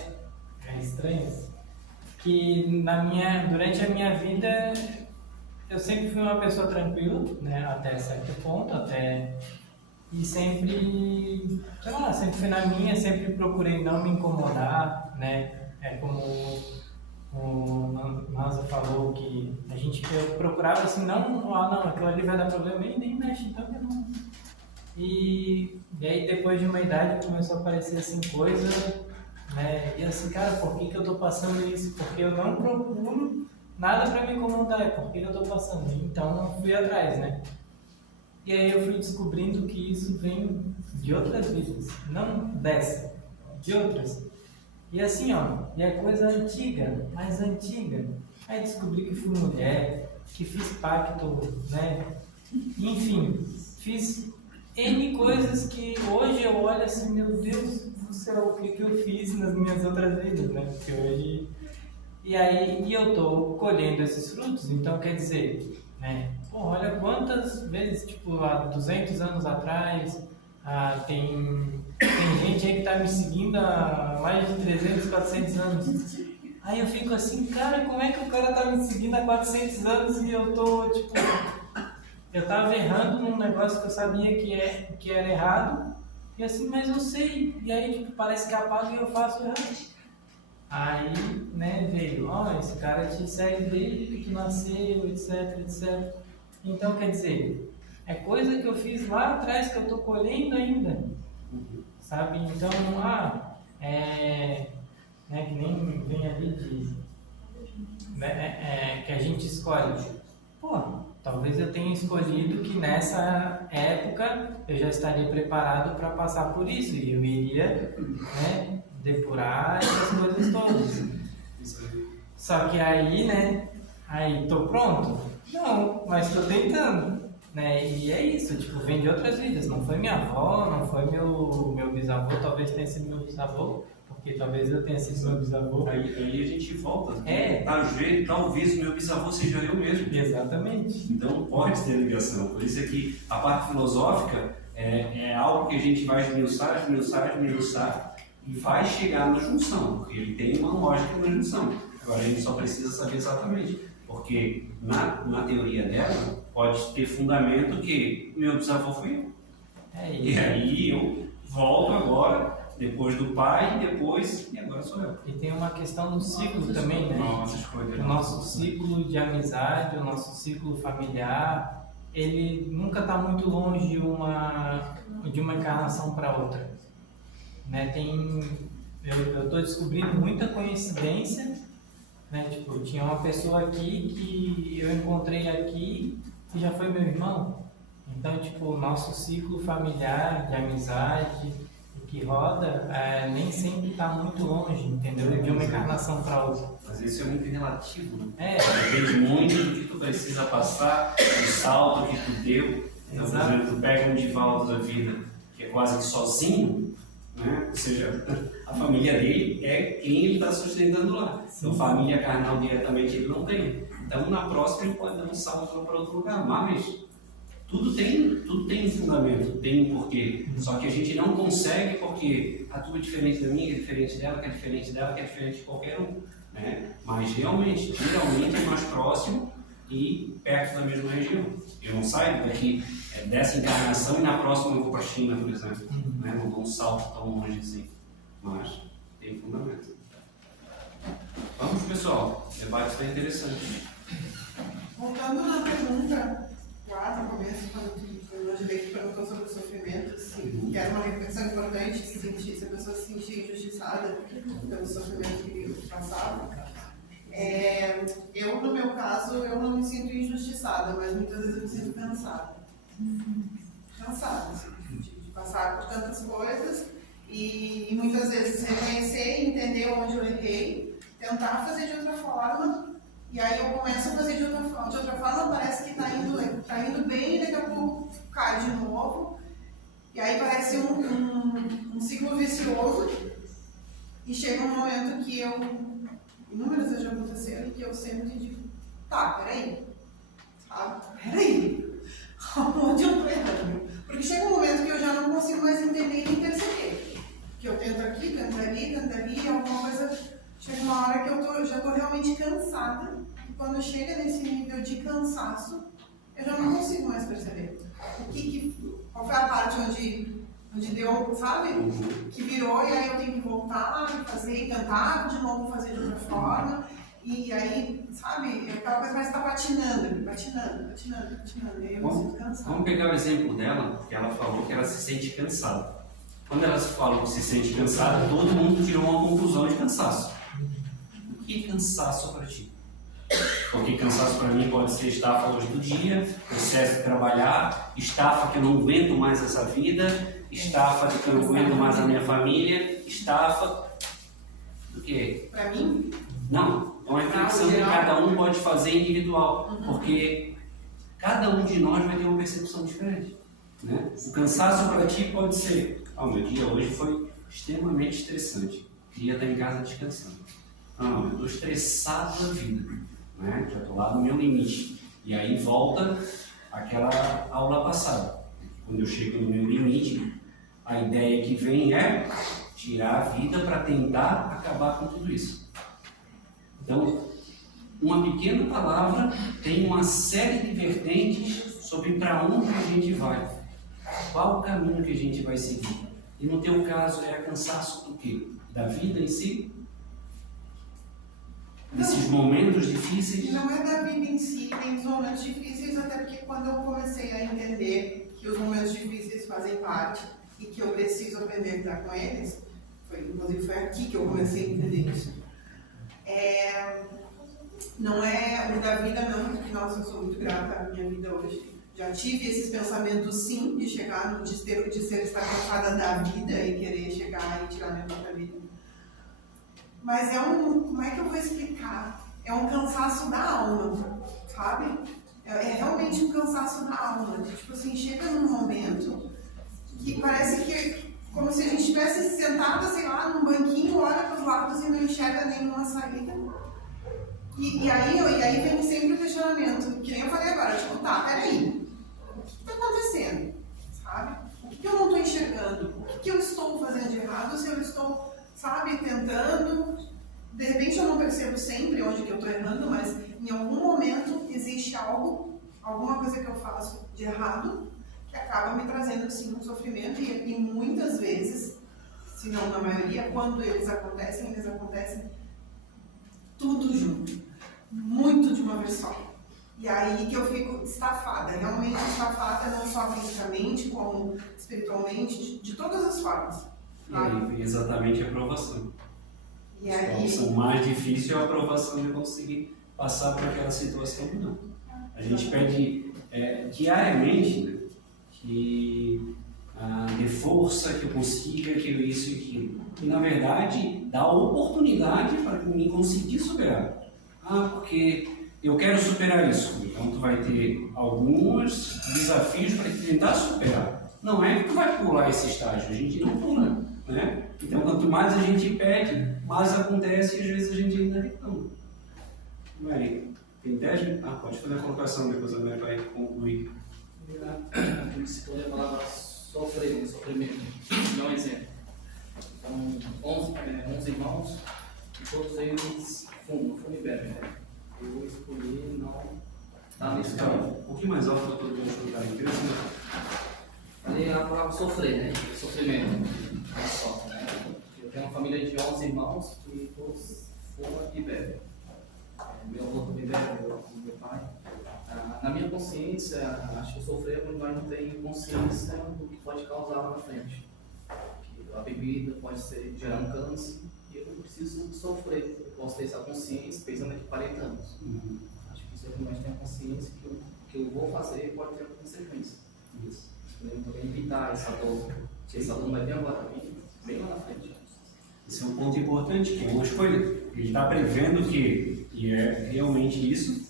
Estranhas, que durante a minha vida eu sempre fui uma pessoa tranquila, né, até certo ponto, e sempre, sei lá, sempre fui na minha, sempre procurei não me incomodar, né, como o Nasa falou, que eu procurava assim, não, aquilo ali vai dar problema, e nem mexe, então eu não. E aí depois de uma idade começou a aparecer assim coisa. Né? E assim, cara, por que eu estou passando isso? Porque eu não procuro nada para me incomodar, por que eu estou passando? Então eu fui atrás, né? E aí eu fui descobrindo que isso vem de outras vidas, não dessa, de outras. E assim, ó, e é coisa antiga, mais antiga. Aí descobri que fui mulher, que fiz pacto, né? Enfim, fiz N coisas que hoje eu olho assim, meu Deus do céu, o que eu fiz nas minhas outras vidas, né? Porque hoje... E eu tô colhendo esses frutos, então quer dizer, né? Pô, olha quantas vezes, tipo, há 200 anos atrás, tem gente aí que tá me seguindo há mais de 300, 400 anos. Aí eu fico assim, cara, como é que o cara tá me seguindo há 400 anos e eu tô, tipo... Eu estava errando num negócio que eu sabia que era errado, e assim, mas eu sei, e aí tipo, parece que apaga e eu faço errado. Aí, né, veio, esse cara te segue desde que tu nasceu, etc, etc. Então, quer dizer, é coisa que eu fiz lá atrás que eu estou colhendo ainda, sabe? Então, né, que nem vem ali que a gente escolhe. Pô, talvez eu tenha escolhido que nessa época eu já estaria preparado para passar por isso e eu iria, né, depurar essas coisas todas. Só que aí, né, tô pronto? Não, mas tô tentando, né, e é isso, tipo, vem de outras vidas, não foi minha avó, não foi meu bisavô, talvez tenha sido meu bisavô, porque talvez eu tenha sido meu bisavô. Aí a gente volta. Talvez o meu bisavô seja eu mesmo. Exatamente. Então pode ter ligação. Por isso é que a parte filosófica é algo que a gente vai esmiuçar e vai chegar na junção, porque ele tem uma lógica na junção. Agora a gente só precisa saber exatamente, porque na teoria dela pode ter fundamento que meu bisavô foi eu. E aí eu volto agora, depois do pai, e agora sou eu. E tem uma questão do ciclo também, né? O nosso ciclo de amizade, o nosso ciclo familiar, ele nunca está muito longe de uma encarnação para outra. Né? Eu estou descobrindo muita coincidência, né? Tipo, tinha uma pessoa aqui que eu encontrei aqui que já foi meu irmão. Então, tipo, o nosso ciclo familiar de amizade que roda nem sempre está muito longe, entendeu? De uma encarnação para outra. Mas isso é muito relativo, né? Depende muito do que tu precisa passar, do salto que tu deu. Então, por exemplo, tu pega um Divaldo da vida, que é quase que sozinho, né? Ou seja, a família dele é quem ele está sustentando lá. Então, família carnal diretamente ele não tem. Então, na próxima ele pode dar um salto para outro lugar, mas tudo tem fundamento, tem um porquê. Só que a gente não consegue porque a tua é diferente da minha, que é diferente dela, que é diferente dela, que é diferente de qualquer um. Né? Mas geralmente é mais próximo e perto da mesma região. Eu não saio daqui dessa encarnação e na próxima eu vou para a China, por exemplo. Né? Não dou um salto tão longe assim, mas tem fundamento. Vamos, pessoal, o debate está interessante. Voltando na pergunta lá no começo, quando o direito perguntou sobre o sofrimento, assim, que era uma reflexão importante, se a pessoa se sentir injustiçada pelo sofrimento que passava. Eu, no meu caso, eu não me sinto injustiçada, mas muitas vezes eu me sinto cansada. Cansada, assim, de passar por tantas coisas e muitas vezes reconhecer e entender onde eu errei, tentar fazer de outra forma, e aí eu começo a fazer de outra forma. De outra forma parece que está indo bem e daqui a pouco cai de novo. E aí parece um ciclo vicioso e chega um momento que inúmeras vezes já aconteceram, que eu sempre digo, tá, peraí, sabe? Peraí, onde eu tô errando? Porque chega um momento que eu já não consigo mais entender e nem perceber. Que eu tento aqui, tento ali, alguma coisa, chega uma hora que eu já tô realmente cansada, e quando chega nesse nível de cansaço, eu já não consigo mais perceber. Qual foi a parte onde deu, sabe? Que virou, e aí eu tenho que voltar e fazer, e tentar de novo fazer de outra forma. E aí, sabe, aquela coisa mais está patinando, e aí eu me sinto cansada. Vamos pegar o exemplo dela, que ela falou que ela se sente cansada. Quando ela falou que se sente cansada, todo mundo tirou uma conclusão de cansaço. O que é cansaço para ti? Porque cansaço para mim pode ser estafa hoje do dia, excesso de trabalhar, estafa que eu não aguento mais essa vida, estafa de que eu não aguento mais a minha família, estafa do quê? Para mim? Não, é uma reflexão que cada um pode fazer individual, porque cada um de nós vai ter uma percepção diferente. Né? O cansaço para ti pode ser, meu dia hoje foi extremamente estressante, queria estar em casa descansando. Não, eu estou estressado da vida, né? Já estou lá no meu limite. E aí volta aquela aula passada. Quando eu chego no meu limite, a ideia que vem é tirar a vida para tentar acabar com tudo isso. Então, uma pequena palavra tem uma série de vertentes sobre para onde a gente vai. Qual o caminho que a gente vai seguir? E no teu caso, era cansaço do quê? Da vida em si? Desses momentos difíceis? Não é da vida em si, tem os momentos difíceis, até porque quando eu comecei a entender que os momentos difíceis fazem parte e que eu preciso aprender a lidar com eles, inclusive foi aqui que eu comecei a entender isso. Não é o da vida não, porque nossa, eu sou muito grata à minha vida hoje. Já tive esses pensamentos sim, de chegar no desespero de ser estar cansada da vida e querer chegar e tirar minha própria vida. Mas como é que eu vou explicar? É um cansaço da alma, sabe? É realmente um cansaço da alma. Tipo assim, chega num momento que parece que, como se a gente estivesse sentada, sei lá, num banquinho, olha para os lados e não enxerga nenhuma saída. E aí vem sempre o questionamento, que nem eu falei agora, tipo, tá, peraí, o que está acontecendo? Sabe? O que eu não estou enxergando? O que eu estou fazendo de errado? Se eu estou, sabe, tentando, de repente eu não percebo sempre onde que eu estou errando, mas em algum momento existe alguma coisa que eu faço de errado, que acaba me trazendo, sim, um sofrimento, e muitas vezes, se não na maioria, quando eles acontecem tudo junto. Muito de uma vez só. E aí que eu fico estafada, realmente estafada, não só fisicamente, como espiritualmente, de todas as formas. E exatamente a aprovação. E a aí... situação mais difícil é a aprovação de conseguir passar por aquela situação. Não. A gente pede diariamente, né, que dê força, que eu consiga, que eu isso e aquilo. E na verdade, dá oportunidade para mim conseguir superar. Porque eu quero superar isso. Então tu vai ter alguns desafios para tentar superar. Não é que tu vai pular esse estágio, a gente não pula, né? Então quanto mais a gente pede, mais acontece e às vezes a gente ainda reclama. Vai, tem 10 minutos? Pode fazer a colocação, depois a Maria vai concluir. A gente escolhe a palavra sofrimento. Dá um exemplo. Então, 11 irmãos, e todos eles fumam e bebem. Eu escolhi não Tá nesse Então, caminho. um pouquinho mais alto para todo mundo escutar. Interessante. Ali a palavra sofrer, né? Sofrimento. Ela sofre, né? Eu tenho uma família de 11 irmãos e todos fumam e bebem. Meu avô também bebe, meu pai. Na minha consciência, acho que sofrer é quando nós não temos consciência do que pode causar lá na frente. Que a bebida pode gerar um câncer e eu não preciso sofrer. Eu posso ter essa consciência pensando daqui 40 anos. Acho que isso é quando nós temos consciência que eu vou fazer pode ter consequência. Isso. Podemos também evitar essa dor. Se essa dor não vai vir agora, bem lá na frente. Esse é um ponto importante, que é uma escolha. Ele está prevendo que é realmente isso,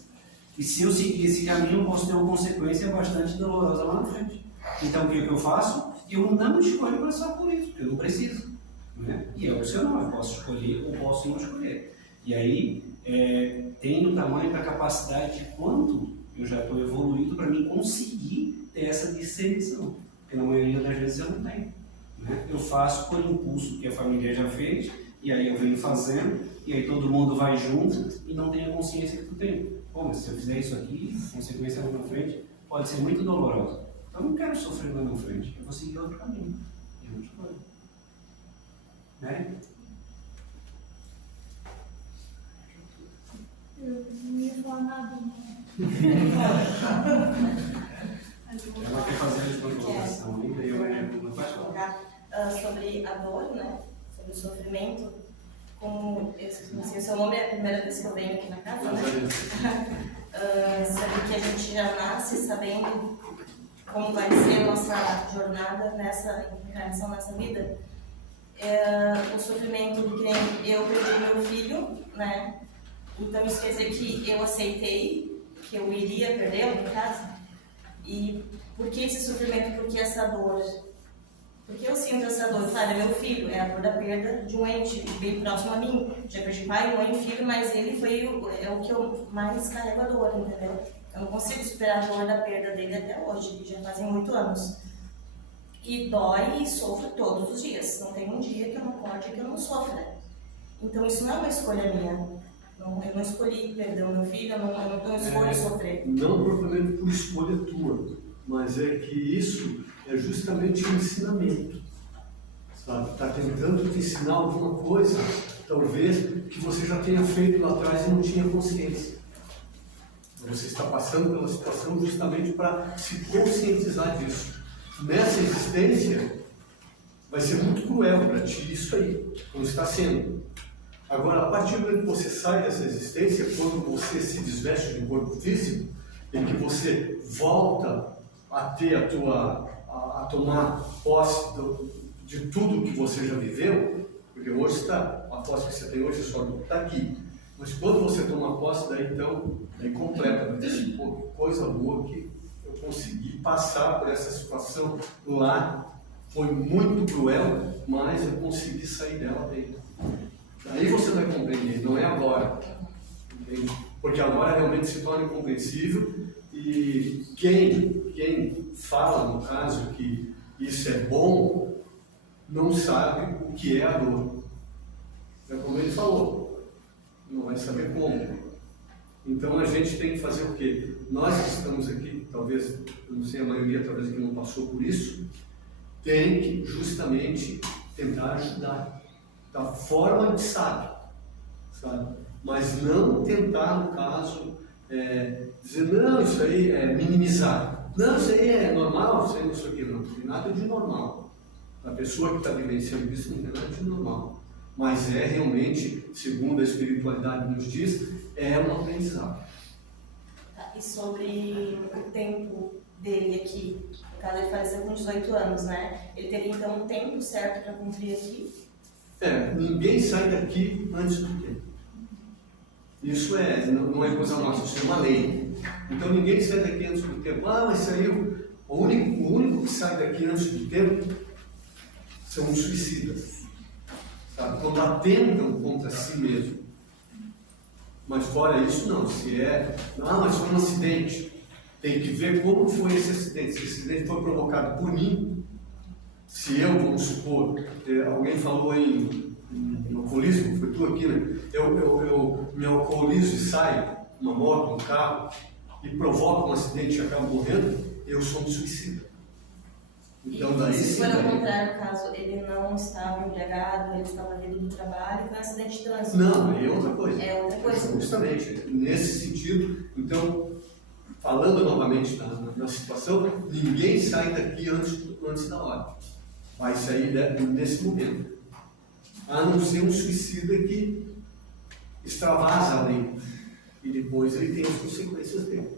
e se eu seguir esse caminho, eu posso ter uma consequência bastante dolorosa lá na frente. Então, o que eu faço? Eu não escolho passar por isso, eu não preciso. Né? E é opcional, eu posso escolher ou posso não escolher. E aí, tem o tamanho da capacidade de quanto eu já estou evoluído para mim conseguir ter essa discernição. Porque na maioria das vezes eu não tenho. Né? Eu faço por impulso que a família já fez, e aí eu venho fazendo, e aí todo mundo vai junto e não tem a consciência que tu tem. Pô, mas se eu fizer isso aqui, a consequência lá na frente pode ser muito dolorosa. Então eu não quero sofrer lá na frente, eu vou seguir outro caminho. Eu não escolho. Né? Eu não ia falar nada. Ela quer fazer uma colocação, nem veio uma parte. Sobre a dor, né? Sobre o sofrimento. Como não sei, o seu nome é a primeira vez que eu venho aqui na casa, né? Sabe que a gente já nasce sabendo como vai ser a nossa jornada nessa encarnação, nessa vida. O sofrimento que nem eu perdi meu filho, né? Então isso quer dizer que eu aceitei que eu iria perdê-lo, no caso. E por que esse sofrimento? Por que essa dor? Porque eu sinto essa dor, sabe? Meu filho é a dor da perda de um ente bem próximo a mim. Já perdi pai, mãe e filho, mas ele é o que eu mais carrego a dor, entendeu? Eu não consigo superar a dor da perda dele até hoje, já fazem 8 anos. E dói e sofro todos os dias. Não tem um dia que eu não acorde que eu não sofra. Então isso não é uma escolha minha. Eu não escolhi perder o meu filho, eu não escolho sofrer. Não propriamente por escolha tua, mas é que isso é justamente um ensinamento. Sabe? Está tentando te ensinar alguma coisa, talvez, que você já tenha feito lá atrás e não tinha consciência. Você está passando pela situação justamente para se conscientizar disso. Nessa existência, vai ser muito cruel para ti isso aí, como está sendo. Agora, a partir do momento que você sai dessa existência, quando você se desveste do corpo físico, em que você volta a ter a tomar posse de tudo que você já viveu, porque hoje a posse que você tem hoje só está aqui. Mas quando você toma posse, daí então, aí completa, vai dizer, pô, que coisa boa que eu consegui passar por essa situação lá, foi muito cruel, mas eu consegui sair dela bem. Aí você vai compreender, não é agora, entende? Porque agora realmente se torna incompreensível e quem fala, no caso, que isso é bom, não sabe o que é a dor. É como ele falou, não vai saber como. Então a gente tem que fazer o quê? Nós que estamos aqui, talvez, eu não sei, a maioria talvez que não passou por isso, tem que justamente tentar ajudar. Da forma que sabe? Mas não tentar, no caso, dizer, não, isso aí é minimizar. Não, isso aí é normal, isso aí não sei o que, não tem nada de normal. A pessoa que está vivenciando isso não tem nada de normal. Mas é realmente, segundo a espiritualidade nos diz, é um aprendizado. E sobre o tempo dele aqui, no caso ele faleceu com 18 anos, né? Ele teria então um tempo certo para cumprir aqui? Ninguém sai daqui antes do tempo. Isso não é coisa nossa, isso é uma lei. Então ninguém sai daqui antes do tempo. Mas saiu. O único que sai daqui antes do tempo são os suicidas. Sabe? Quando atentam contra si mesmo. Mas fora isso, não. Mas foi um acidente. Tem que ver como foi esse acidente. Se esse acidente foi provocado por mim. Se eu, vamos supor, alguém falou em alcoolismo, foi tu aqui, né? Eu me alcoolizo e saio, uma moto, um carro, e provoca um acidente e acaba morrendo, eu sou um suicida. Então, daí se sim, for ao daí... contrário, caso ele não estava embriagado, ele estava vindo do trabalho e foi um acidente de trânsito. Não, é outra coisa. É outra coisa. Justamente, nesse sentido, então, falando novamente na situação, ninguém sai daqui antes da hora. Vai sair nesse momento. A não ser um suicida que extravasa a lei. E depois ele tem as consequências dele.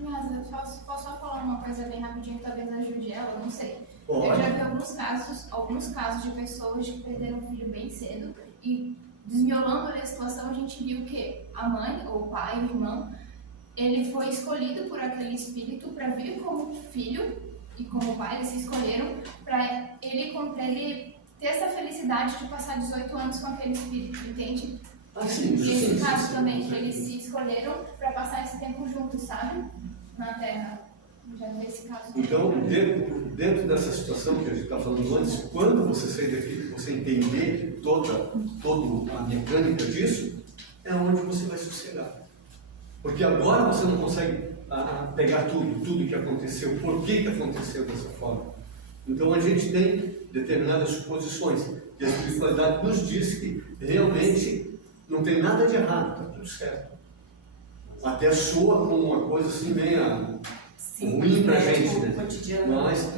Mas eu posso só falar uma coisa bem rapidinho que talvez ajude ela, não sei. Pode. Eu já vi alguns casos de pessoas que perderam um filho bem cedo e desmiolando ali a situação, a gente viu que a mãe, ou o pai, o irmão, ele foi escolhido por aquele espírito para vir como filho e como pai, eles se escolheram para ele ter essa felicidade de passar 18 anos com aquele espírito, entende? Sim, E esse sim, caso sim, também, sim. que eles se escolheram para passar esse tempo juntos, sabe? Na Terra. Já vi esse caso. Então, dentro dessa situação que a gente está falando antes, quando você sair daqui, você entender toda a mecânica disso, é onde você vai sossegar. Porque agora você não consegue pegar tudo que aconteceu, por que aconteceu dessa forma. Então a gente tem determinadas suposições. E a espiritualidade nos diz que realmente não tem nada de errado, está tudo certo. Até soa como uma coisa assim meio ruim para a gente, né? Mas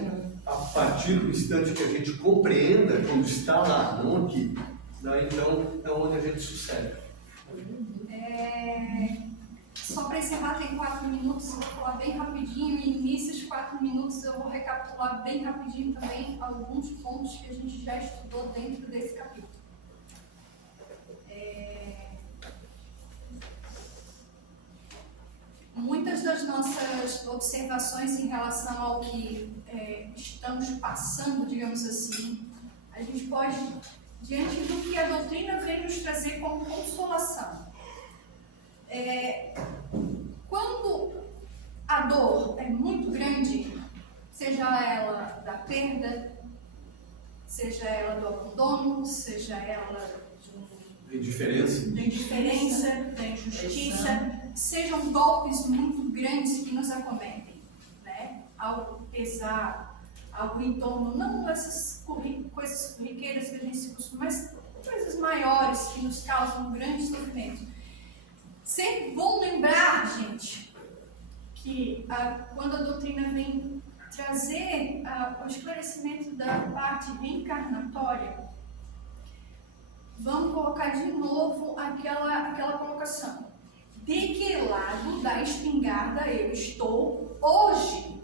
a partir do instante que a gente compreenda quando está lá, não aqui, daí então é onde a gente sossega. Só para encerrar, tem 4 minutos, eu vou falar bem rapidinho, e nesses 4 minutos eu vou recapitular bem rapidinho também alguns pontos que a gente já estudou dentro desse capítulo. Muitas das nossas observações em relação ao que estamos passando, digamos assim, a gente pode, diante do que a doutrina vem nos trazer como consolação. Quando a dor é muito grande, seja ela da perda, seja ela do abandono, seja ela Da indiferença, da injustiça, sejam golpes muito grandes que nos acometem, né? Algo pesado, algo em torno, não essas coisas corriqueiras que a gente se costuma, mas coisas maiores que nos causam um grande sofrimento. Sempre bom lembrar, gente, que quando a doutrina vem trazer o esclarecimento da parte reencarnatória, vamos colocar de novo aquela colocação. De que lado da espingarda eu estou hoje?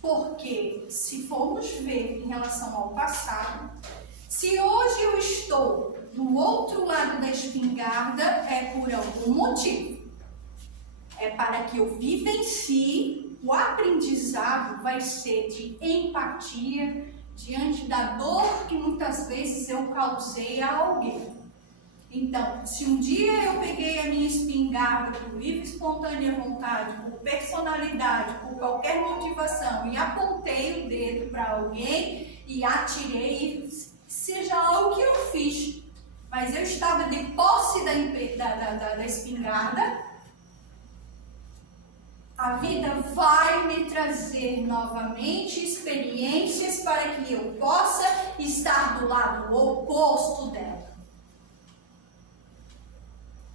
Porque, se formos ver em relação ao passado, se hoje eu estou do outro lado da espingarda, é por algum motivo. É para que eu vivencie, o aprendizado vai ser de empatia diante da dor que muitas vezes eu causei a alguém. Então, se um dia eu peguei a minha espingarda por livre e espontânea vontade, por personalidade, por qualquer motivação, e apontei o dedo para alguém e atirei, seja algo que eu fiz, mas eu estava de posse da espingarda, a vida vai me trazer novamente experiências para que eu possa estar do lado oposto dela.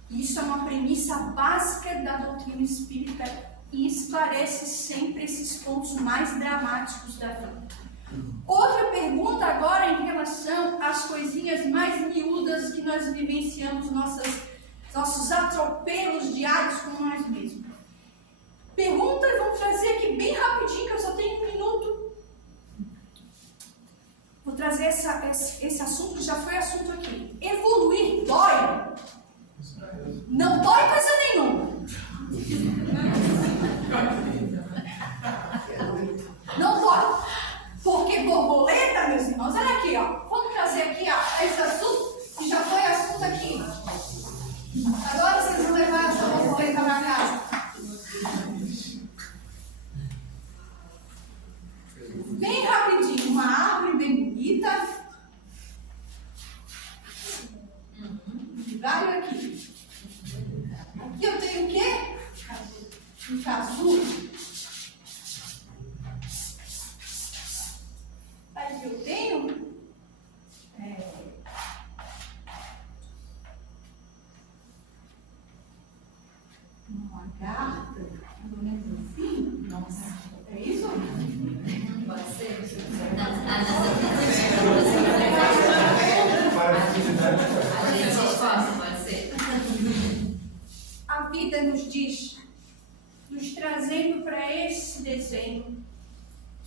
Isso é uma premissa básica da doutrina espírita e esclarece sempre esses pontos mais dramáticos da vida. Outra pergunta agora em relação às coisinhas mais miúdas que nós vivenciamos, nossos atropelos diários com nós mesmos. Pergunta, vamos trazer aqui bem rapidinho, que eu só tenho 1 minuto. Vou trazer esse assunto, que já foi assunto aqui. Evoluir dói? Não dói coisa nenhuma. Não dói. Porque borboleta, meus irmãos, olha aqui, ó. Vamos trazer aqui esse assunto, que já foi assunto aqui. Agora vocês vão levar essa borboleta para casa. Bem rapidinho, uma árvore bem bonita. Galho aqui. Aqui eu tenho o quê?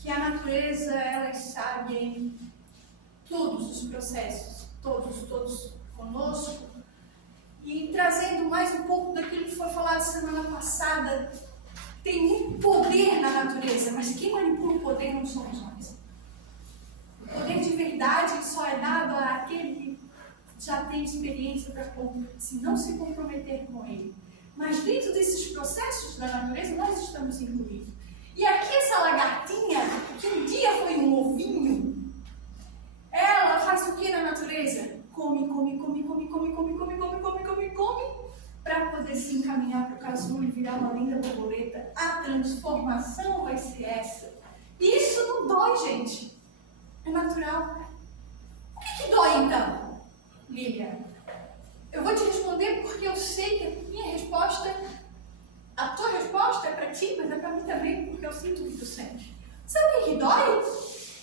que a natureza, ela sabe em todos os processos, todos conosco, e trazendo mais um pouco daquilo que foi falado semana passada, tem muito poder na natureza, mas quem manipula o poder não somos nós. O poder de verdade só é dado àquele que já tem experiência para se não se comprometer com ele. Mas dentro desses processos da natureza, nós estamos incluídos. E aqui essa lagartinha, que um dia foi um ovinho, ela faz o que na natureza? Come, para poder se encaminhar para o casulo e virar uma linda borboleta. A transformação vai ser essa. E isso não dói, gente. É natural. O que dói então, Lilian? Eu vou te responder porque eu sei que a minha resposta, a tua resposta é para ti, mas é para mim também, porque eu sinto o que tu sente. Sabe o que dói?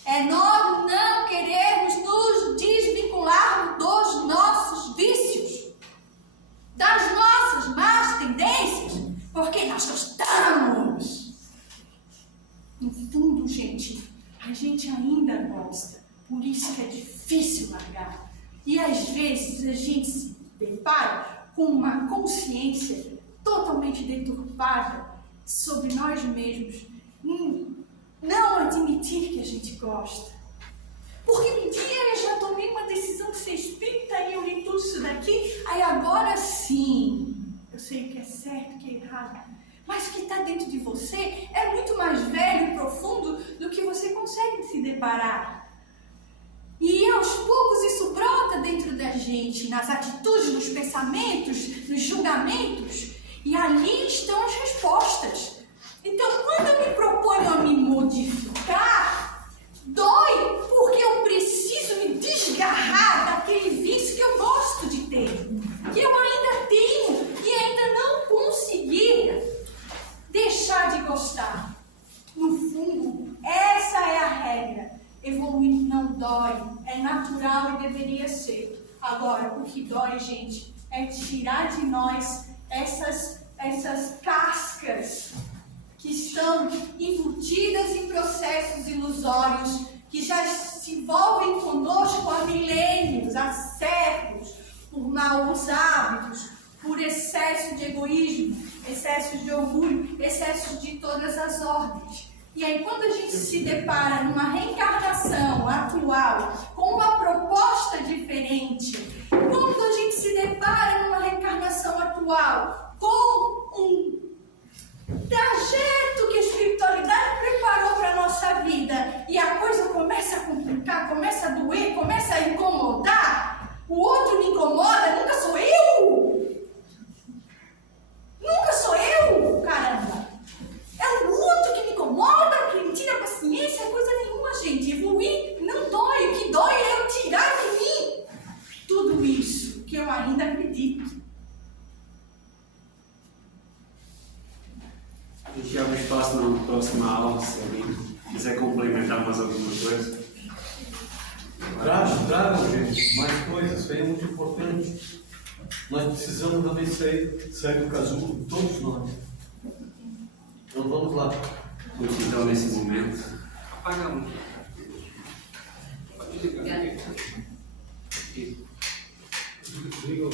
É nós não querermos nos desvincular dos nossos vícios, das nossas más tendências, porque nós gostamos. No fundo, gente, a gente ainda gosta, por isso que é difícil largar. E às vezes a gente se depara com uma consciência totalmente deturpada sobre nós mesmos. Não admitir que a gente gosta. Porque um dia eu já tomei uma decisão de ser espírita e eu li tudo isso daqui, aí agora sim, eu sei o que é certo, o que é errado. Mas o que está dentro de você é muito mais velho e profundo do que você consegue se deparar. E aos poucos isso brota dentro da gente, nas atitudes, nos pensamentos, nos julgamentos. E ali estão as respostas. Então, quando eu me proponho a me modificar, dói porque eu preciso me desgarrar daquele vício que eu gosto de ter, que eu ainda tenho e ainda não consegui deixar de gostar. No fundo, essa é a regra. Evoluir não dói, é natural e deveria ser. Agora, o que dói, gente, é tirar de nós essas cascas que estão embutidas em processos ilusórios, que já se envolvem conosco há milênios, há séculos, por maus hábitos, por excesso de egoísmo, excesso de orgulho, excesso de todas as ordens. E aí, quando a gente se depara numa reencarnação atual, com uma proposta diferente, quando a gente se depara numa reencarnação atual, com um trajeto que a espiritualidade preparou para a nossa vida, e a coisa começa a complicar, começa a doer, começa a incomodar, o outro me incomoda, nunca sou eu! Nunca sou eu, caramba! É o outro que me incomoda, que me tira a paciência, coisa nenhuma, gente. Evoluir não dói, o que dói é eu tirar de mim tudo isso que eu ainda acredito. A gente abre espaço na próxima aula, se alguém quiser complementar mais alguma coisa. Tragam, gente, mais coisas, isso aí é muito importante. Nós precisamos também sair do casulo, todos nós. Então vamos lá. Então, nesse momento, apaga a luz. Pode ligar. Obrigada. Liga o